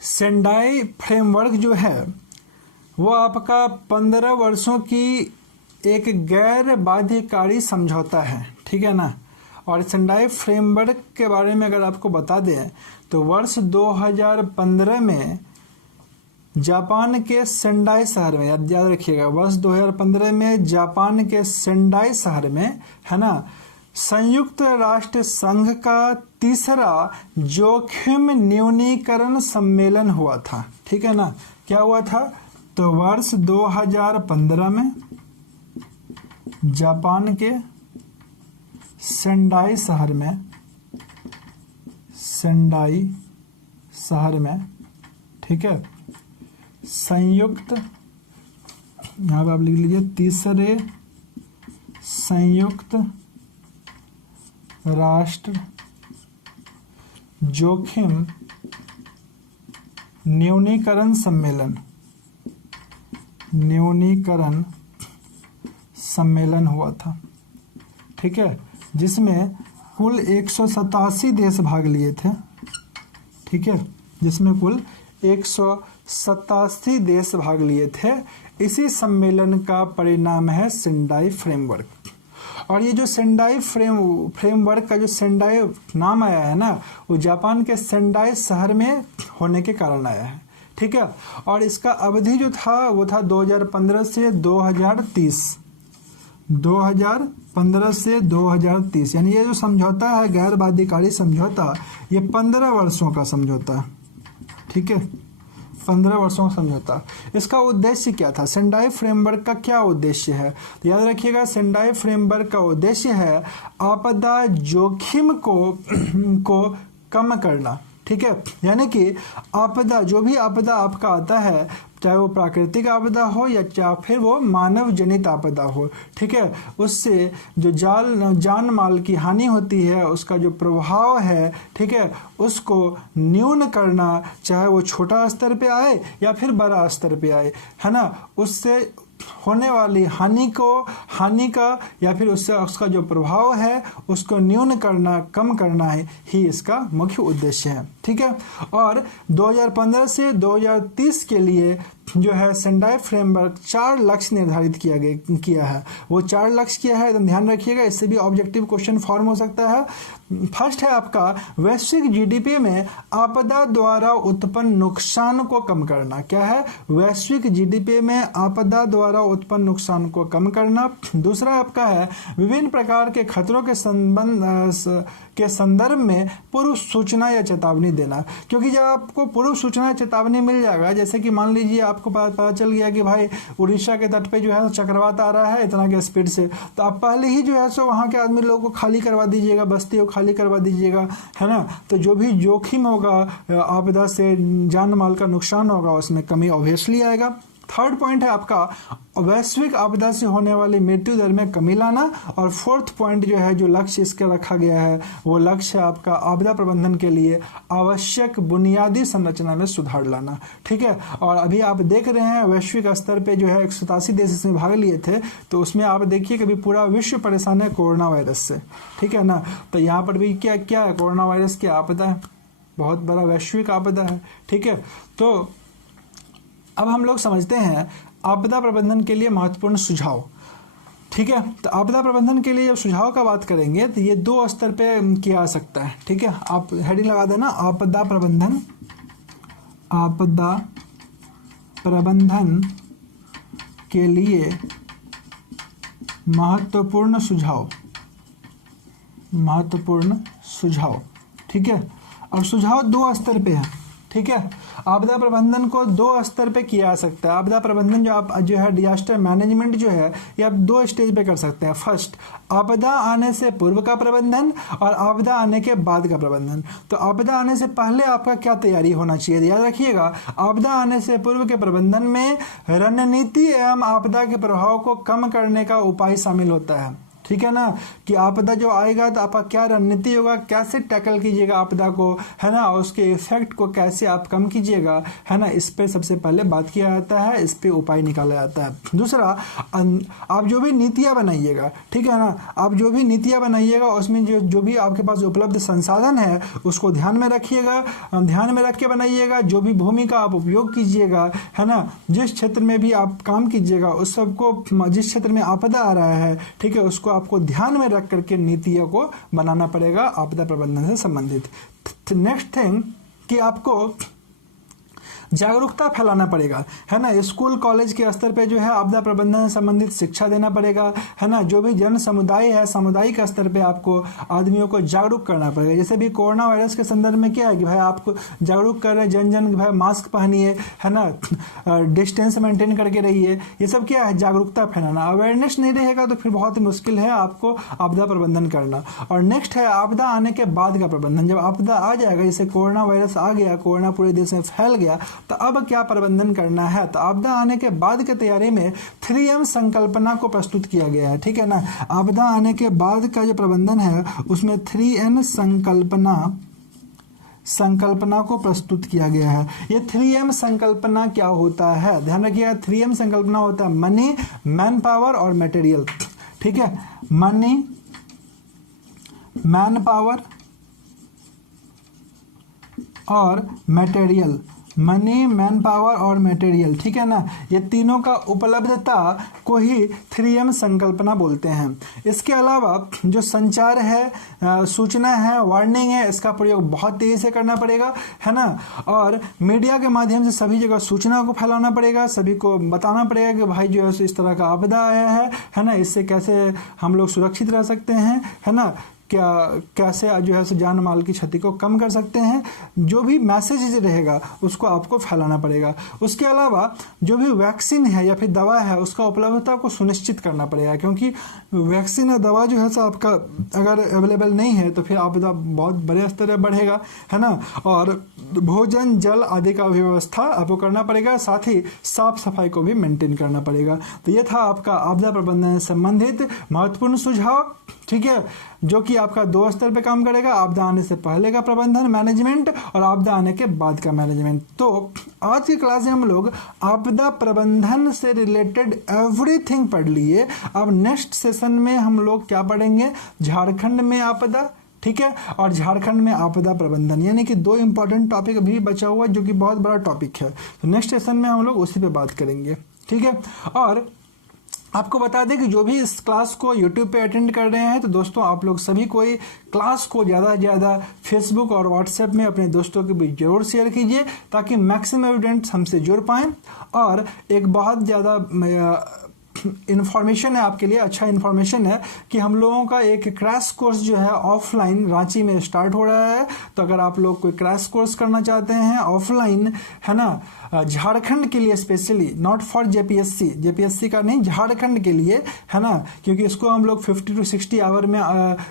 सेंडाई फ्रेमवर्क जो है वो आपका 15 वर्षों की एक गैर बाध्यकारी समझौता है, ठीक है ना। और सेंडाई फ्रेमवर्क के बारे में अगर आपको बता दें तो वर्ष 2015 में जापान के सेंडाई शहर में, याद रखिएगा, वर्ष 2015 में जापान के सेंडाई शहर में, है ना, संयुक्त राष्ट्र संघ का तीसरा जोखिम न्यूनीकरण सम्मेलन हुआ था, ठीक है ना। क्या हुआ था, तो वर्ष 2015 में जापान के सेंडाई शहर में, ठीक है, संयुक्त, यहाँ पे आप लिख लीजिए, तीसरे संयुक्त राष्ट्र जोखिम न्यूनीकरण सम्मेलन हुआ था, ठीक है, जिसमें कुल 187 देश भाग लिए थे, ठीक है, जिसमें कुल 187 देश भाग लिए थे। इसी सम्मेलन का परिणाम है सेंडाई फ्रेमवर्क। और ये जो सेंडाई फ्रेमवर्क का जो सेंडाई नाम आया है ना, वो जापान के सेंडाई शहर में होने के कारण आया है, ठीक है। और इसका अवधि जो था वो था 2015 से 2030, 2015 से 2030, यानी ये जो समझौता है गैर बाध्यकारी समझौता, ये 15 वर्षों का समझौता है, ठीक है, 15 वर्षों का समझौता। इसका उद्देश्य क्या था, सेंडाई फ्रेमवर्क का क्या उद्देश्य है, तो याद रखिएगा, सेंडाई फ्रेमवर्क का उद्देश्य है आपदा जोखिम को कम करना, ठीक है। यानी कि आपदा, जो भी आपदा आपका आता है, चाहे वो प्राकृतिक आपदा हो या चाहे फिर वो मानव जनित आपदा हो, ठीक है, उससे जो जान माल की हानि होती है, उसका जो प्रभाव है, ठीक है, उसको न्यून करना, चाहे वो छोटा स्तर पे आए या फिर बड़ा स्तर पे आए, है ना, उससे होने वाली हानि का या फिर उससे उसका जो प्रभाव है उसको न्यून करना, कम करना ही इसका मुख्य उद्देश्य है, ठीक है। और 2015 से 2030 के लिए जो है सेंडाई फ्रेमवर्क 4 लक्ष्य निर्धारित किया है। वो 4 लक्ष्य किया है, एकदम ध्यान रखिएगा, इससे भी ऑब्जेक्टिव क्वेश्चन फॉर्म हो सकता है। फर्स्ट है आपका वैश्विक जीडीपी में आपदा द्वारा उत्पन्न नुकसान को कम करना। क्या है, वैश्विक जीडीपी में आपदा द्वारा उत्पन्न नुकसान को कम करना। दूसरा आपका है विभिन्न प्रकार के खतरों के संदर्भ में पूर्व सूचना या चेतावनी देना। क्योंकि जब आपको पूर्व सूचना या चेतावनी मिल जाएगा, जैसे कि मान लीजिए आपको पता चल गया कि भाई उड़ीसा के तट पे जो है चक्रवात आ रहा है इतना के स्पीड से, तो आप पहले ही जो है सो वहाँ के आदमी लोगों को खाली करवा दीजिएगा, बस्ती को खाली करवा दीजिएगा, है ना। तो जो भी जोखिम होगा आपदा से, जान माल का नुकसान होगा, उसमें कमी ऑब्वियसली आएगा। थर्ड पॉइंट है आपका वैश्विक आपदा से होने वाली मृत्यु दर में कमी लाना। और फोर्थ पॉइंट जो है, जो लक्ष्य इसका रखा गया है, वो लक्ष्य है आपका आपदा प्रबंधन के लिए आवश्यक बुनियादी संरचना में सुधार लाना, ठीक है। और अभी आप देख रहे हैं वैश्विक स्तर पे जो है 187 देश इसमें भाग लिए थे, तो उसमें आप देखिए कि पूरा विश्व परेशान है कोरोना वायरस से, ठीक है ना। तो यहाँ पर भी क्या क्या है, कोरोना वायरस की आपदा है, बहुत बड़ा वैश्विक आपदा है, ठीक है। तो अब हम लोग समझते हैं आपदा प्रबंधन के लिए महत्वपूर्ण सुझाव, ठीक है। तो आपदा प्रबंधन के लिए जब सुझाव का बात करेंगे तो ये 2 स्तर पे किया जा सकता है, ठीक है। आप हेडिंग लगा देना, आपदा प्रबंधन के लिए महत्वपूर्ण सुझाव, ठीक है। अब सुझाव 2 स्तर पे है, ठीक है। आपदा प्रबंधन को दो स्तर पे किया जा सकता है। आपदा प्रबंधन जो है डिजास्टर मैनेजमेंट जो है ये आप दो स्टेज पे कर सकते हैं। फर्स्ट, आपदा आने से पूर्व का प्रबंधन और आपदा आने के बाद का प्रबंधन। तो आपदा आने से पहले आपका क्या तैयारी होना चाहिए, याद रखिएगा, आपदा आने से पूर्व के प्रबंधन में रणनीति एवं आपदा के प्रभाव को कम करने का उपाय शामिल होता है। ठीक है ना, कि आपदा जो आएगा तो आपका क्या रणनीति होगा, कैसे टैकल कीजिएगा आपदा को, है ना, उसके इफेक्ट को कैसे आप कम कीजिएगा, है ना, इस पे सबसे पहले बात किया जाता है, इस पे उपाय निकाला जाता है। दूसरा, आप जो भी नीतियां बनाइएगा, ठीक है ना, आप जो भी नीतियां बनाइएगा उसमें जो भी आपके पास उपलब्ध संसाधन है उसको ध्यान में रखिएगा, ध्यान में रख के बनाइएगा। जो भी भूमि का आप उपयोग कीजिएगा, है ना, जिस क्षेत्र में भी आप काम कीजिएगा उस सबको, जिस क्षेत्र में आपदा आ रहा है, ठीक है, उसको आपको ध्यान में रख करके नीतियों को बनाना पड़ेगा आपदा प्रबंधन से संबंधित। नेक्स्ट थिंग कि आपको जागरूकता फैलाना पड़ेगा, है ना, स्कूल कॉलेज के स्तर पे जो है आपदा प्रबंधन से संबंधित शिक्षा देना पड़ेगा, है ना। जो भी जन समुदाय है, सामुदायिक स्तर पे आपको आदमियों को जागरूक करना पड़ेगा। जैसे भी कोरोना वायरस के संदर्भ में क्या है कि भाई आपको जागरूक कर रहे हैं, जन भाई मास्क पहनिए, है ना, डिस्टेंस मेंटेन करके रहिए, ये सब क्या है, जागरूकता फैलाना। अवेयरनेस नहीं रहेगा तो फिर बहुत मुश्किल है आपको आपदा प्रबंधन करना। और नेक्स्ट है आपदा आने के बाद का प्रबंधन। जब आपदा आ जाएगा, जैसे कोरोना वायरस आ गया, कोरोना पूरे देश में फैल गया, तो अब क्या प्रबंधन करना है। तो आपदा आने के बाद की तैयारी में 3M संकल्पना को प्रस्तुत किया गया है, ठीक है ना। आपदा आने के बाद का जो प्रबंधन है उसमें 3N संकल्पना को प्रस्तुत किया गया है। ये 3M संकल्पना क्या होता है, ध्यान रखिएगा। 3M संकल्पना होता है मनी, मैन पावर और मटेरियल, ठीक है। मनी, मैन पावर और मटेरियल, मनी, मैन पावर और मटेरियल, ठीक है ना, ये तीनों का उपलब्धता को ही 3M संकल्पना बोलते हैं। इसके अलावा जो संचार है, सूचना है, वार्निंग है, इसका प्रयोग बहुत तेजी से करना पड़ेगा, है ना। और मीडिया के माध्यम से सभी जगह सूचना को फैलाना पड़ेगा, सभी को बताना पड़ेगा कि भाई जो है इस तरह का आपदा आया है ना, इससे कैसे हम लोग सुरक्षित रह सकते हैं, है ना, क्या कैसे जो है जान माल की क्षति को कम कर सकते हैं। जो भी मैसेज रहेगा उसको आपको फैलाना पड़ेगा। उसके अलावा जो भी वैक्सीन है या फिर दवा है उसका उपलब्धता को सुनिश्चित करना पड़ेगा, क्योंकि वैक्सीन या दवा जो है सो आपका अगर अवेलेबल नहीं है तो फिर आपदा बहुत बड़े स्तर पर बढ़ेगा, है ना। और भोजन, जल आदि का व्यवस्था आपको करना पड़ेगा, साथ ही साफ सफाई को भी मेंटेन करना पड़ेगा। तो ये था आपका आपदा प्रबंधन से संबंधित महत्वपूर्ण सुझाव, ठीक है, जो कि आपका दो स्तर पे काम करेगा, आपदा आने से पहले का प्रबंधन मैनेजमेंट और आपदा आने के बाद का मैनेजमेंट। तो आज की क्लास में हम लोग आपदा प्रबंधन से रिलेटेड एवरीथिंग पढ़ लिए। अब नेक्स्ट सेशन में हम लोग क्या पढ़ेंगे, झारखंड में आपदा, ठीक है, और झारखंड में आपदा प्रबंधन, यानी कि दो इंपॉर्टेंट टॉपिक अभी बचा हुआ है जो कि बहुत बड़ा टॉपिक है। तो नेक्स्ट सेशन में हम लोग उसी पे बात करेंगे, ठीक है। और आपको बता दें कि जो भी इस क्लास को YouTube पे अटेंड कर रहे हैं तो दोस्तों आप लोग सभी कोई क्लास को ज़्यादा से ज़्यादा फेसबुक और व्हाट्सएप में अपने दोस्तों के बीच जरूर शेयर कीजिए, ताकि मैक्सिमम स्टूडेंट्स हमसे जुड़ पाएँ। और एक बहुत ज़्यादा इन्फॉर्मेशन है आपके लिए, अच्छा इन्फॉर्मेशन है कि हम लोगों का एक क्रैश कोर्स जो है ऑफलाइन रांची में स्टार्ट हो रहा है। तो अगर आप लोग कोई क्रैश कोर्स करना चाहते हैं ऑफलाइन, है ना, झारखंड के लिए स्पेशली, नॉट फॉर जेपीएससी का नहीं, झारखंड के लिए, है ना, क्योंकि इसको हम लोग 50 to 60 आवर में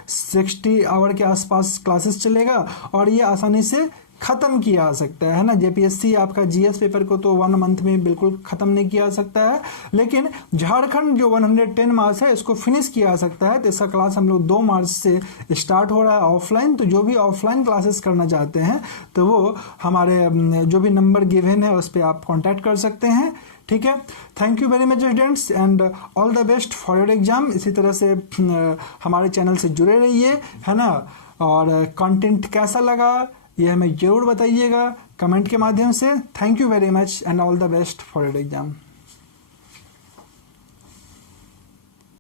60 आवर के आसपास क्लासेस चलेगा और ये आसानी से खत्म किया जा सकता है ना। जेपीएससी आपका जीएस पेपर को तो 1 मंथ में बिल्कुल खत्म नहीं किया जा सकता है, लेकिन झारखंड जो 110 मार्क्स है इसको फिनिश किया जा सकता है। तो इसका क्लास हम लोग 2 मार्च से स्टार्ट हो रहा है ऑफलाइन। तो जो भी ऑफलाइन क्लासेस करना चाहते हैं तो वो हमारे जो भी नंबर गिवन है उस पर आप कॉन्टैक्ट कर सकते हैं, ठीक है। Thank you very much students and all the best for your exam. इसी तरह से हमारे चैनल से जुड़े रहिए, है ना। और कंटेंट कैसा लगा ये हमें जरूर बताइएगा कमेंट के माध्यम से। Thank you very much and all the best for your exam.